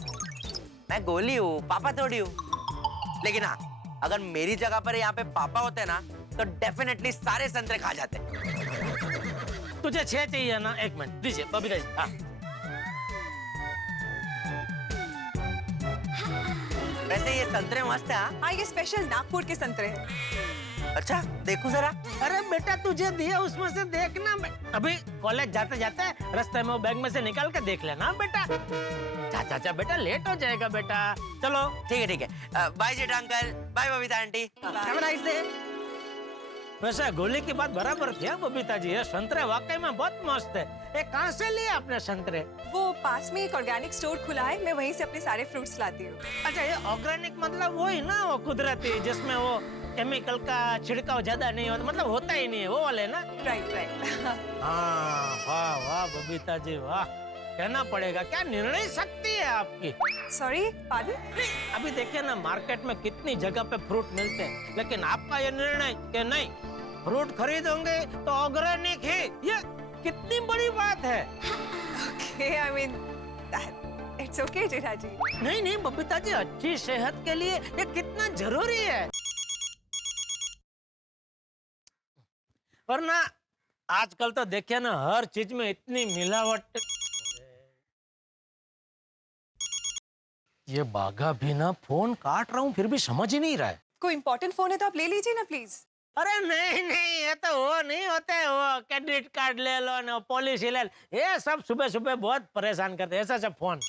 मैं गोली हूँ, पापा थोड़ी हूँ। लेकिन हाँ, अगर मेरी जगह पर यहाँ पे पापा होते ना, तो डेफिनेटली सारे संतरे खा जाते। तुझे 6 चाहिए ना? 1 मिनट दीजिए बबीता जी। हाँ। वैसे ये संतरे मस्त है। हाँ, ये स्पेशल नागपुर के संतरे हैं। अच्छा, देखो जरा। अरे बेटा, तुझे दिया उसमें से देखना। अभी कॉलेज जाते जाते रास्ते में वो बैग में से निकाल के देख लेना बेटा। चाचा बेटा, लेट हो जाएगा बेटा। चलो ठीक है। Bye Jetha uncle, bye Babita aunty. Have a nice day. वैसे गोली की बात बराबर थी बबीता जी, ये संतरे वाकई में बहुत मस्त है। ये कहाँ से लिए आपने संतरे? वो पास में एक ऑर्गेनिक स्टोर खुला है, मैं वहीं से अपने सारे फ्रूट्स लाती हूँ। अच्छा, ये ऑर्गेनिक मतलब वो ही ना, वो कुदरती, जिसमें वो केमिकल का छिड़काव ज्यादा नहीं होता, मतलब होता ही नहीं है, वो वाले ना? राइट। हाँ, वाह बबीता जी, वाह। कहना पड़ेगा, क्या निर्णय शक्ति है आपकी। Sorry, pardon? अभी देखिए ना, मार्केट में कितनी जगह पे फ्रूट मिलते हैं, लेकिन आपका ये निर्णय कि नहीं, फ्रूट खरीदोगे तो ऑर्गेनिक ही, ये कितनी बड़ी बात है। Okay, I mean, it's okay, जेठा जी। नहीं बबीता जी, अच्छी सेहत के लिए ये कितना जरूरी है। वरना आजकल तो देखिए ना, हर चीज में इतनी मिलावट। ये बाघा भी ना फोन काट रहा हूँ, फिर भी समझ ही नहीं रहा है। कोई इम्पोर्टेंट फोन है तो आप ले लीजिए ना प्लीज। अरे नहीं, ये तो वो नहीं होते, वो क्रेडिट कार्ड ले लो ना, पॉलिसी ले लो, ये सब सुबह सुबह बहुत परेशान करते हैं, ऐसा सब फोन।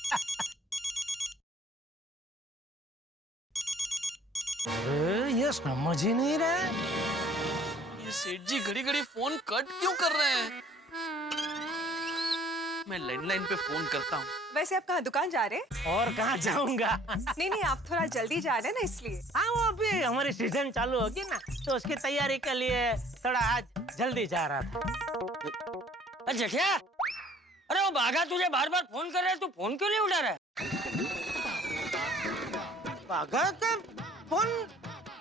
अरे ये समझ ही नहीं रहे, सेठ जी घड़ी घड़ी फोन कट क्यों कर रहे हैं? मैं लैंडलाइन पे फोन करता हूँ। वैसे आप कहाँ दुकान जा रहे हैं? और कहाँ जाऊंगा? नहीं आप थोड़ा जल्दी जा रहे हैं ना इसलिए। हाँ, वो अभी हमारी सीजन चालू होगी ना, तो उसकी तैयारी के लिए थोड़ा आज जल्दी जा रहा था। जेठिया, अरे वो बाघा तुझे बार बार फोन कर रहा है, तू फोन क्यों नहीं उठा रहा है? बाघा का फोन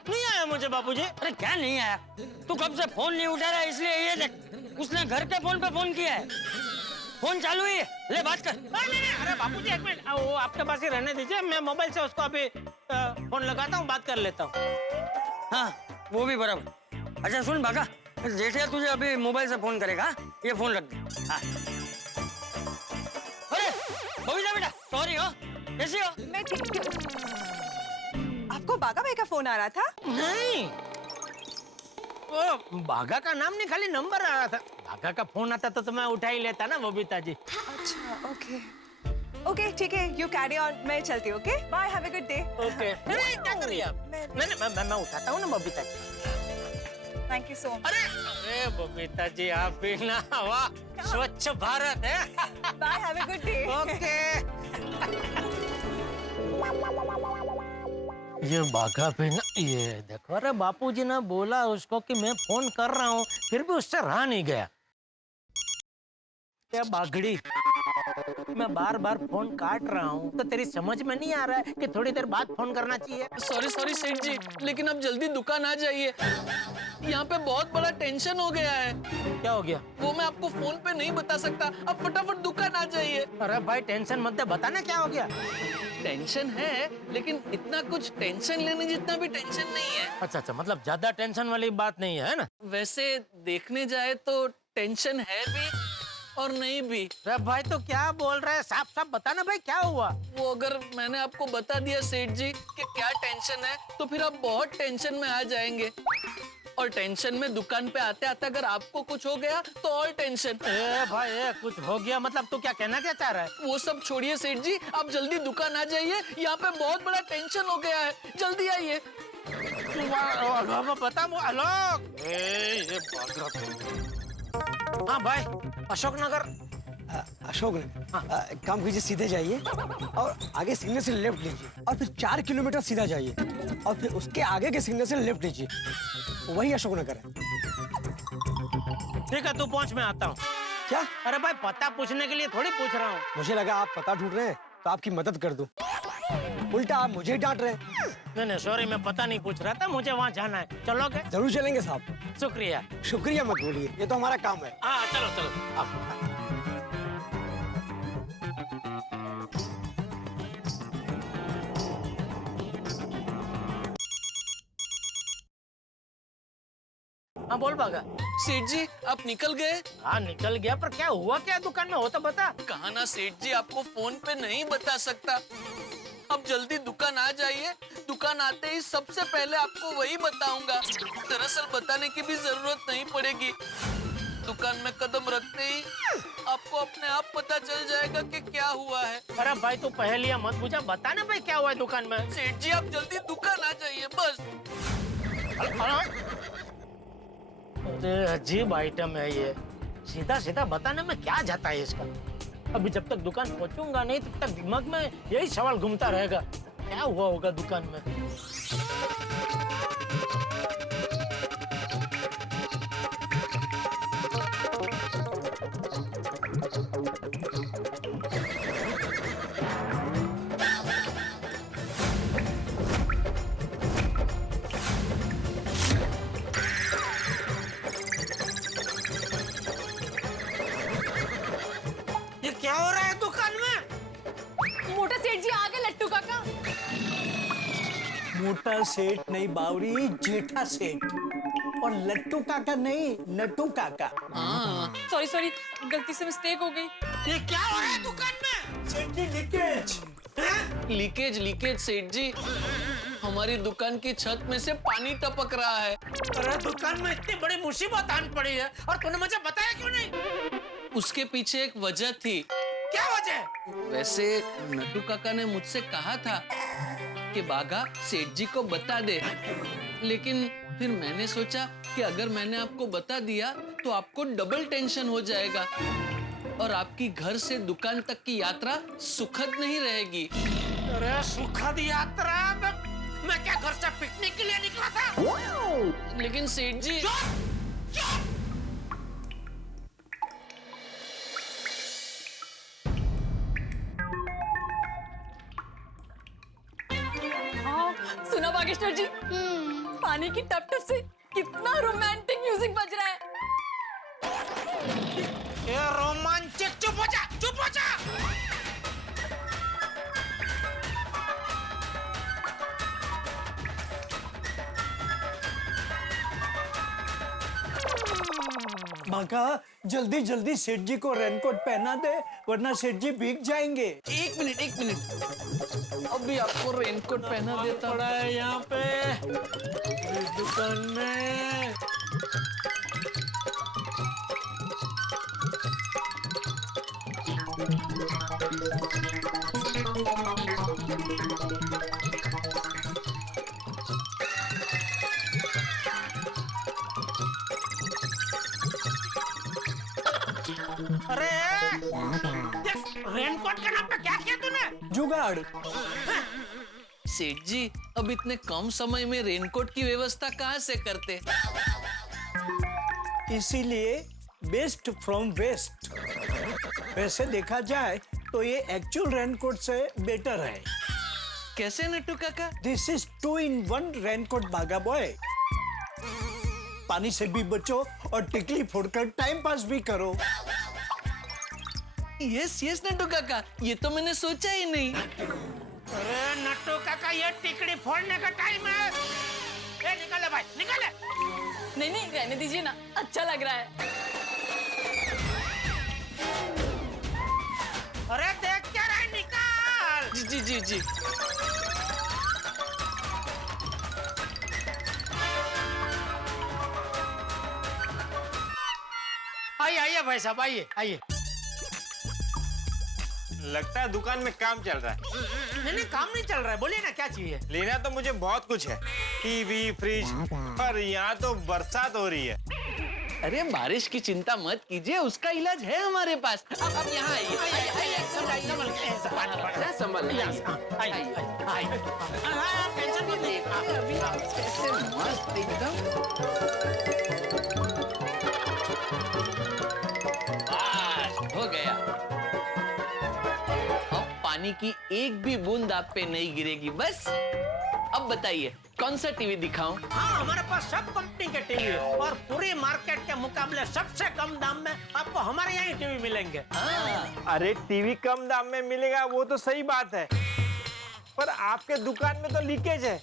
नहीं आया मुझे बापूजी। अरे क्या नहीं आया? तू कब से फोन नहीं उठा रहा है, इसलिए ये देख उसने घर के फोन पे फोन किया है। फोन चालू ही है, ले बात कर। नहीं, अरे बापूजी एक मिनट, वो आपके पास ही रहने दीजिए, मैं मोबाइल से उसको अभी फोन लगाता हूँ, बात कर लेता हूँ। हाँ वो भी बराबर। अच्छा सुन बाघा, जेठिया तुझे अभी मोबाइल से फोन करेगा, ये फोन रख दे। हाँ। अरे बबीता बेटा, सॉरी हो, कैसी हो? मैं ठीक हूँ। आपको बागा भाई का फोन आ रहा था? नहीं, वो बाघा का नाम नहीं, खाली नंबर आ रहा था। बाघा का फोन आता तो मैं उठा ही लेता ना बबीता जी। अच्छा ओके ठीक है, यू कैरी ऑन, मैं चलती हूँ। Okay bye, have a good day. Okay. क्या कर रही है आप? नहीं, मैं उठाता हूँ ना Babita ji. Thank you so much. अरे बबीता जी, आप भी ना, वाह, स्वच्छ भारत है। Bye, have a good day. Okay. ये बाघा भी ना, ये देखो, अरे बापूजी ने बोला उसको कि मैं फोन कर रहा हूँ, फिर भी उससे रहा नहीं गया। क्या बागड़ी, मैं बार बार फोन काट रहा हूँ तो तेरी समझ में नहीं आ रहा है कि थोड़ी देर बाद फोन करना चाहिए? सॉरी सेठ जी, लेकिन अब जल्दी दुकान आ जाइए, यहाँ पे बहुत बड़ा टेंशन हो गया है। क्या हो गया? वो मैं आपको फोन पे नहीं बता सकता, अब फटाफट दुकान आ जाइए। अरे भाई टेंशन मत दे, बताना क्या हो गया। टेंशन है, लेकिन इतना कुछ टेंशन लेने जितना भी टेंशन नहीं है। अच्छा, मतलब ज्यादा टेंशन वाली बात नहीं है ना? वैसे देखने जाए तो टेंशन है भी और नहीं भी। अरे भाई तो क्या बोल रहा है, साफ साफ बताना भाई, क्या हुआ? वो अगर मैंने आपको बता दिया सेठ जी कि क्या टेंशन है, तो फिर आप बहुत टेंशन में आ जाएंगे, और टेंशन में दुकान पे आते आते अगर आपको कुछ हो गया तो और टेंशन। भाई कुछ हो गया मतलब तू क्या कहना क्या चाह रहा है? वो सब छोड़िए सेठ जी, आप जल्दी दुकान आ जाइए, यहाँ पे बहुत बड़ा टेंशन हो गया है, जल्दी आइए। बता आलोक। हाँ भाई, अशोक नगर। अशोक काम कीजिए, सीधे जाइए और आगे सिग्नल से लेफ्ट लीजिए और फिर 4 किलोमीटर सीधा जाइए और फिर उसके आगे के सिग्नल से लेफ्ट लीजिए, वही अशोक नगर है। ठीक है, तू पहुंच, मैं आता हूँ। क्या? अरे भाई पता पूछने के लिए थोड़ी पूछ रहा हूँ। मुझे लगा आप पता ढूंढ रहे हैं तो आपकी मदद कर दूं, उल्टा आप मुझे डांट रहे हैं। नहीं सॉरी, मैं पता नहीं पूछ रहा था, मुझे वहाँ जाना है। चलोगे? जरूर चलेंगे साहब। शुक्रिया। शुक्रिया मत बोलिए, ये तो हमारा काम है। हाँ चलो अब। हाँ बोल बागा। सेठ जी आप निकल गए? हाँ निकल गया, पर क्या हुआ क्या दुकान में, हो तो बता। कहा ना सेठ जी, आपको फोन पे नहीं बता सकता। अब जल्दी दुकान आ जाइए, दुकान आते ही सबसे पहले आपको वही बताऊंगा। दरअसल बताने की भी जरूरत नहीं पड़ेगी, दुकान में कदम रखते ही आपको अपने आप पता चल जाएगा कि क्या हुआ है। अरे भाई तू पहेलियां मत पूछा, बताना भाई क्या हुआ है दुकान में। सेठ जी आप जल्दी दुकान आ जाइए बस। अरे अजीब आइटम है ये, सीधा सीधा बताने में क्या जाता है इसका। अभी जब तक दुकान पहुंचूंगा नहीं तब तक दिमाग में यही सवाल घूमता रहेगा, क्या हुआ होगा दुकान में। क्या हो रहा है दुकान में? मोटा सेठ जी आ गए लट्टू काका। मोटा सेठ नहीं बावरी, जेठा सेठ, और लट्टू काका नहीं, नट्टू काका। सॉरी गलती से मिस्टेक हो गई। ये क्या हो रहा है दुकान में? सेठ जी लीकेज सेठ जी, हमारी दुकान की छत में से पानी टपक रहा है। अरे दुकान में इतनी बड़ी मुसीबत आन पड़ी है और तूने मुझे बताया क्यों नहीं? उसके पीछे एक वजह थी। क्या वजह? वैसे नट्टू काका ने मुझसे कहा था कि बाघा सेठ जी को बता दे, लेकिन फिर मैंने सोचा कि अगर मैंने आपको बता दिया तो आपको डबल टेंशन हो जाएगा और आपकी घर से दुकान तक की यात्रा सुखद नहीं रहेगी। अरे सुखद यात्रा? मैं क्या घर से पिकनिक के लिए निकला था? लेकिन सेठ जी, हाँ, सुना बागेश्वर जी, पानी की टप टप से कितना रोमांटिक म्यूजिक बज रहा है। ये रोमांचक, चुप हो जा, चुप हो जा। बाका जल्दी जल्दी सेठ जी को रेनकोट पहना दे, वरना सेठ जी भीग जाएंगे। एक मिनट, अभी आपको रेनकोट पहना देता हूँ। पड़ा है यहाँ पे इस दुकान में। अरे रेनकोट के नाम पे क्या किया तूने? जुगाड़। सेठ जी, अब इतने कम समय में रेनकोट की व्यवस्था कहाँ से करते? इसीलिए बेस्ट फ्रॉम वेस्ट। वैसे देखा जाए तो ये एक्चुअल रेनकोट से बेटर है। कैसे नट्टू काका? दिस इज 2-in-1 रेनकोट बागा बॉय। पानी से भी बचो और टिकली फोड़कर टाइम पास भी करो। यस नट्टू काका, ये तो मैंने सोचा ही नहीं। अरे नट्टू काका, ये टिकड़ी फोड़ने का टाइम है। ए निकले भाई, निकले। नहीं, रहने दीजिए ना, अच्छा लग रहा है। अरे देख क्या रहा है, निकाल। जी। आइए भाई साहब, आइए। लगता है दुकान में काम चल रहा है। नहीं, काम नहीं चल रहा है। बोलिए ना, क्या चाहिए? लेना तो मुझे बहुत कुछ है, टीवी, फ्रिज, पर यहाँ तो बरसात हो रही है। अरे बारिश की चिंता मत कीजिए, उसका इलाज है हमारे पास। अब यहाँ आइए, संभल। टेंशन मत लीजिए। अभी कैसे मस्त एकदम। हो गया। अब पानी की एक भी बूंद आप पे नहीं गिरेगी। बस अब बताइए कौन सा टीवी दिखाऊं? हाँ, हमारे पास सब कंपनी के टीवी है और पूरी मार्केट के मुकाबले सबसे कम दाम में आपको हमारे यहाँ ही टीवी मिलेंगे। अरे टीवी कम दाम में मिलेगा वो तो सही बात है, पर आपके दुकान में तो लीकेज है।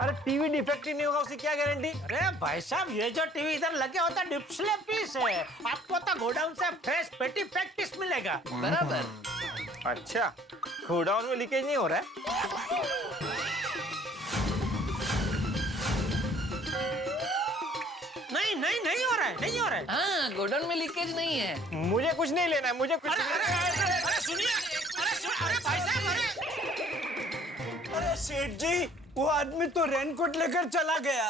अरे टीवी डिफेक्टिव नहीं होगा, उसकी क्या गारंटी? अरे भाई साहब, ये जो टीवी इधर लगे होता है डिस्प्ले पीस है। आपको तो गोडाउन से फ्रेश पेटी पैक पीस मिलेगा। बराबर। अच्छा, गोडाउन में लीकेज नहीं हो रहा है? नहीं हो रहा है। हाँ, गोडाउन में लीकेज नहीं है। मुझे कुछ नहीं लेना है, मुझे कुछ। अरे सुनिए, अरे भाई साहब, अरे सेठ जी, वो आदमी तो रेनकोट लेकर चला गया।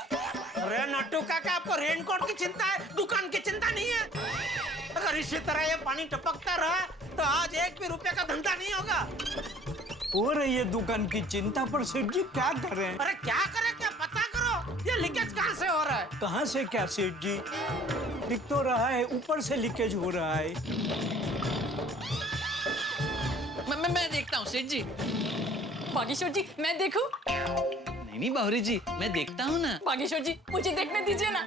अरे नट्टू काका, आपको रेनकोट की चिंता है, दुकान की चिंता नहीं है। अगर इसी तरह ये पानी टपकता रहा तो आज एक भी रुपए का धंधा नहीं होगा। हो रही है दुकान की चिंता, पर सेठ जी क्या करें? अरे क्या करें, क्या पता करो, ये लीकेज कहाँ से हो रहा है? कहाँ से क्या सेठ जी, दिख तो रहा है ऊपर से लीकेज हो रहा है। मैं देखता हूँ सेठ जी। बागेश्वर जी, मैं देखूं? नहीं बाहुरी जी, मैं देखता हूँ ना। बागेश्वर जी, मुझे देखने दीजिए ना।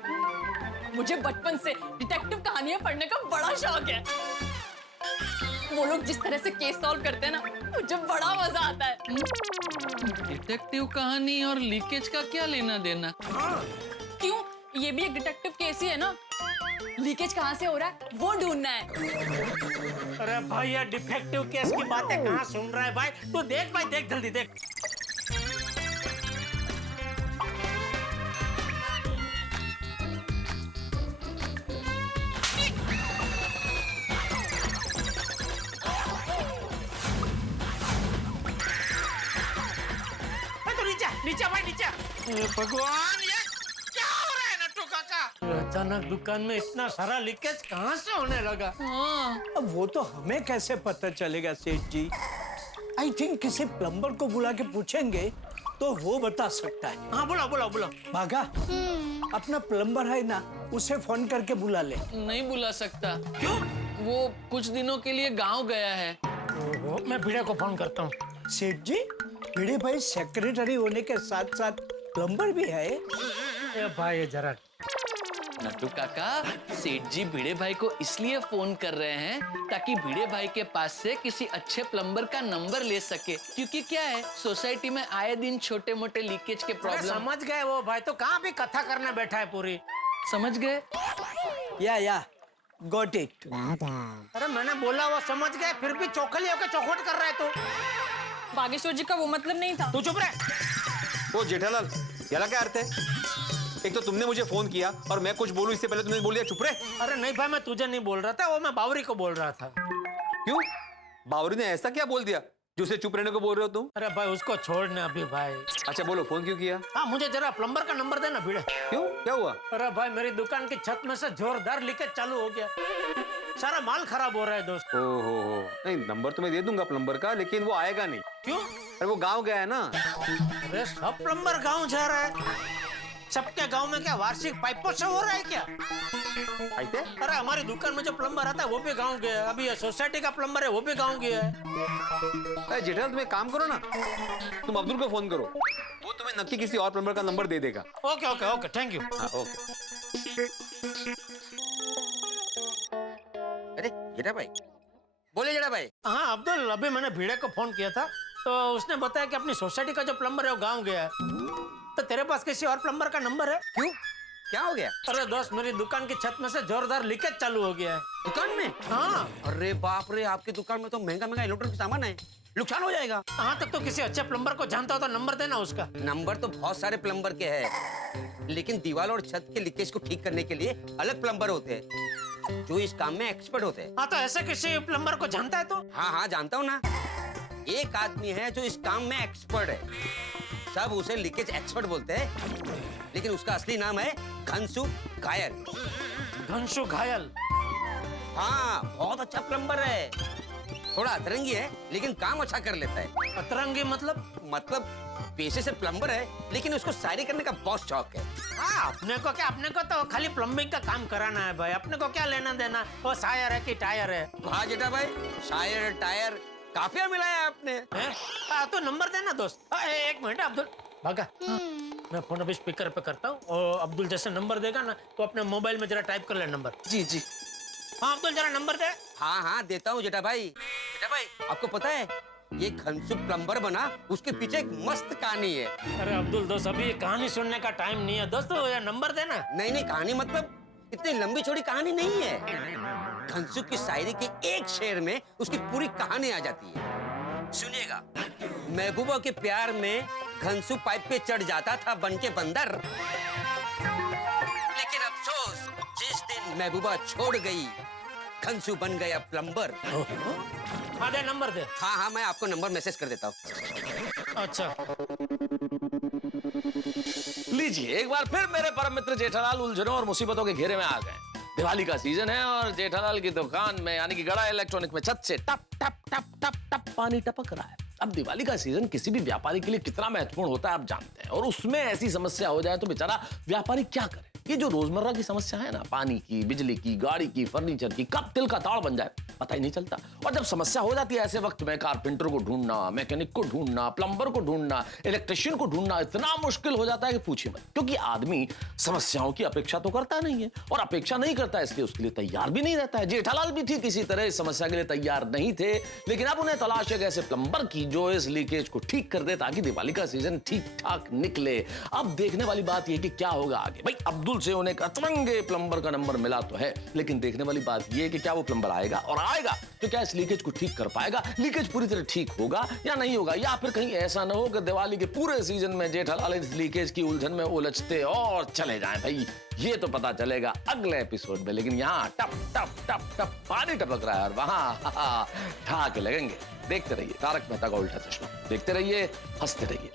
मुझे बचपन से डिटेक्टिव कहानियां पढ़ने का बड़ा शौक है। वो लोग जिस तरह से केस सॉल्व करते हैं ना, मुझे बड़ा मजा आता है। डिटेक्टिव कहानी और लीकेज का क्या लेना देना? क्यों, ये भी एक डिटेक्टिव केस ही है ना। लीकेज कहाँ से हो रहा है वो ढूंढना है। अरे भाई, ये डिफेक्टिव केस की बातें कहाँ सुन रहा है भाई? तू देख भाई, देख जल्दी देख। नीचे भाई, नीचे। हे भगवान, ये क्या हो रहा है नट्टू काका? अचानक दुकान में इतना सारा लीकेज कहाँ से होने लगा? अब वो तो हमें कैसे पता चलेगा सेठ जी? आई थिंक किसी प्लम्बर को बुला के पूछेंगे तो वो बता सकता है। हाँ बुला बुला बुला। भागा, अपना प्लम्बर है ना, उसे फोन करके बुला ले। नहीं बुला सकता। क्यों? वो कुछ दिनों के लिए गांव गया है। ओहो, मैं भिड़े को फोन करता हूँ। सेठ जी, भिड़े भाई सेक्रेटरी होने के साथ साथ प्लम्बर भी है। ए भाई जरा नट्टू काका, सेठ जी भिड़े भाई को इसलिए फोन कर रहे हैं ताकि भिड़े भाई के पास से किसी अच्छे प्लम्बर का नंबर ले सके, क्योंकि क्या है, सोसाइटी में आए दिन छोटे मोटे लीकेज के अरे प्रॉब्लम। समझ गए वो भाई, तो कहाँ भी कथा करने बैठा है पूरी। समझ गए? या गॉट इट। अरे मैंने बोला वो समझ गए, फिर भी चौखली होकर चौखट कर रहा है तू। बागेश्वर जी का वो मतलब नहीं था। तू चुप रहे। ओ जेठालाल, याला क्या अर्थ है? एक तो तुमने मुझे फोन किया और मैं कुछ बोलूं इससे पहले तुमने बोल दिया चुप रहे। अरे नहीं भाई, मैं तुझे नहीं बोल रहा था, वो मैं बावरी को बोल रहा था। क्यों? बावरी ने ऐसा क्या बोल दिया जो उसे चुप रहने को बोल रहे हो तुम? अरे भाई उसको छोड़ना अभी भाई। अच्छा बोलो, फोन क्यों किया? हाँ मुझे जरा प्लम्बर का नंबर देना भिड़े। क्यों, क्या हुआ? अरे भाई मेरी दुकान की छत में से जोरदार लीकेज चालू हो गया, सारा माल खराब हो रहा है दोस्त। हो नहीं, नंबर तो मैं दे दूंगा प्लम्बर का, लेकिन वो आएगा नहीं। क्यों? अरे वो गांव गया है ना। अरे सब प्लम्बर गांव जा रहा है, सबके गांव में क्या वार्षिक पाइपों से हो रहा है क्या? आते? अरे हमारी दुकान में जो प्लम्बर आता है वो भी गांव गया है, अभी ये सोसाइटी का प्लम्बर है वो भी गांव गया है। अरे जेठालाल, तुम एक काम करो ना, तुम अब्दुल को फोन करो, वो तुम्हें नक्की किसी और प्लम्बर का नंबर दे देगा। Okay okay okay, thank you. हाँ ओके। अरे जेठा भाई, बोले जेठा भाई। हाँ अब्दुल, अभी मैंने भिड़े को फोन किया था तो उसने बताया कि अपनी सोसाइटी का जो प्लम्बर है वो गांव गया है। तो तेरे पास किसी और प्लम्बर का नंबर है? क्यों, क्या हो गया? अरे दोस्त, मेरी दुकान की छत में से जोरदार लीकेज चालू हो गया है। दुकान में? हाँ। अरे बाप रे, आपकी दुकान में तो महंगा महंगा इलेक्ट्रॉनिक सामान है, नुकसान हो जाएगा। हाँ तक तो किसी अच्छे प्लम्बर को जानता हो तो नंबर देना उसका। नंबर तो बहुत सारे प्लम्बर के हैं, लेकिन दीवार और छत के लीकेज को ठीक करने के लिए अलग प्लम्बर होते हैं जो इस काम में एक्सपर्ट होते हैं। हाँ तो ऐसे किसी प्लम्बर को जानता है तो? हाँ जानता हूँ ना, एक आदमी है जो इस काम में एक्सपर्ट है, सब उसे लीकेज एक्सपर्ट बोलते हैं, लेकिन उसका असली नाम है घनसु घायल। घनसु घायल? हाँ, बहुत अच्छा प्लम्बर है, थोड़ा अतरंगी है लेकिन काम अच्छा कर लेता है। अतरंगी मतलब? मतलब पेशे से प्लम्बर है लेकिन उसको शायरी करने का बहुत शौक है। हाँ, अपने को क्या, अपने को तो खाली प्लम्बिंग का काम कराना है भाई, अपने को क्या लेना देना वो शायर है कि टायर है। हाँ जेठा भाई, शायर टायर काफिया मिलाया आपने। तो नंबर देना दोस्त। एक मिनट अब्दुल, भागा। मैं फोन अभी स्पीकर पे करता हूँ और अब्दुल जैसे नंबर देगा ना तो अपने मोबाइल में जरा टाइप कर ले नंबर। जी जी। हाँ अब्दुल जरा नंबर दे। हाँ देता हूँ जेठा भाई। जेठा भाई, आपको पता है ये घनसु प्लम्बर बना, उसके पीछे एक मस्त कहानी है। अरे अब्दुल दोस्त, अभी ये कहानी सुनने का टाइम नहीं है दोस्त, तो नंबर देना। नहीं कहानी मतलब इतनी लंबी चौड़ी कहानी नहीं है, घनसु की शायरी के एक शेर में उसकी पूरी कहानी आ जाती है। सुनिएगा। महबूबा के प्यार में घनसु पाइप पे चढ़ जाता था बनके बंदर, लेकिन अफसोस जिस दिन महबूबा छोड़ गई घनसु बन गया प्लम्बर। हाँ दे नंबर दे। हाँ मैं आपको नंबर मैसेज कर देता हूँ। अच्छा लीजिए, एक बार फिर मेरे परम मित्र जेठालाल उलझनों और मुसीबतों के घेरे में आ गए। दिवाली का सीजन है और जेठालाल की दुकान में यानी कि गड़ा इलेक्ट्रॉनिक में छत से टप टप टप टप टप पानी टपक रहा है। अब दिवाली का सीजन किसी भी व्यापारी के लिए कितना महत्वपूर्ण होता है आप जानते हैं, और उसमें ऐसी समस्या हो जाए तो बेचारा व्यापारी क्या करे। ये जो रोजमर्रा की समस्या है ना, पानी की, बिजली की, गाड़ी की, फर्नीचर की, कब तिल का ताड़ बन जाए पता ही नहीं चलता। और जब समस्या हो जाती है ऐसे वक्त में कारपेंटर को ढूंढना, मैकेनिक को ढूंढना, प्लम्बर को ढूंढना, इलेक्ट्रिशियन को ढूंढना इतना मुश्किल हो जाता है कि पूछिए मत। क्योंकि आदमी समस्याओं की अपेक्षा तो करता नहीं है, और अपेक्षा नहीं करता इसलिए उसके लिए तैयार भी नहीं रहता है। जेठालाल भी ठीक इसी तरह इस समस्या के लिए तैयार नहीं थे, लेकिन अब उन्हें तलाश एक ऐसे प्लम्बर की जो इस लीकेज को ठीक कर दे ताकि दिवाली का सीजन ठीक ठाक निकले। अब देखने वाली बात यह कि क्या होगा आगे। भाई अब्दुल से उन्हें अतरंगे प्लम्बर का नंबर मिला तो है, लेकिन देखने वाली बात यह कि क्या वो प्लम्बर आएगा, और आएगा तो क्या इस लीकेज को ठीक कर पाएगा, लीकेज पूरी तरह ठीक होगा या नहीं होगा, या फिर कहीं ऐसा ना हो कि दिवाली के पूरे सीजन में जेठालाल इस लीकेज की उलझन में उलझते और चले जाएं। भाई ये तो पता चलेगा अगले एपिसोड में, लेकिन यहाँ टप टप टप टप पानी टपक रहा है और वहां ठाके लगेंगे। देखते रहिए तारक मेहता का उल्टा चश्मा, देखते रहिए, हंसते रहिए।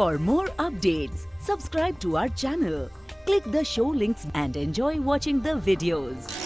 For more updates, subscribe to our channel, click the show links and enjoy watching the videos.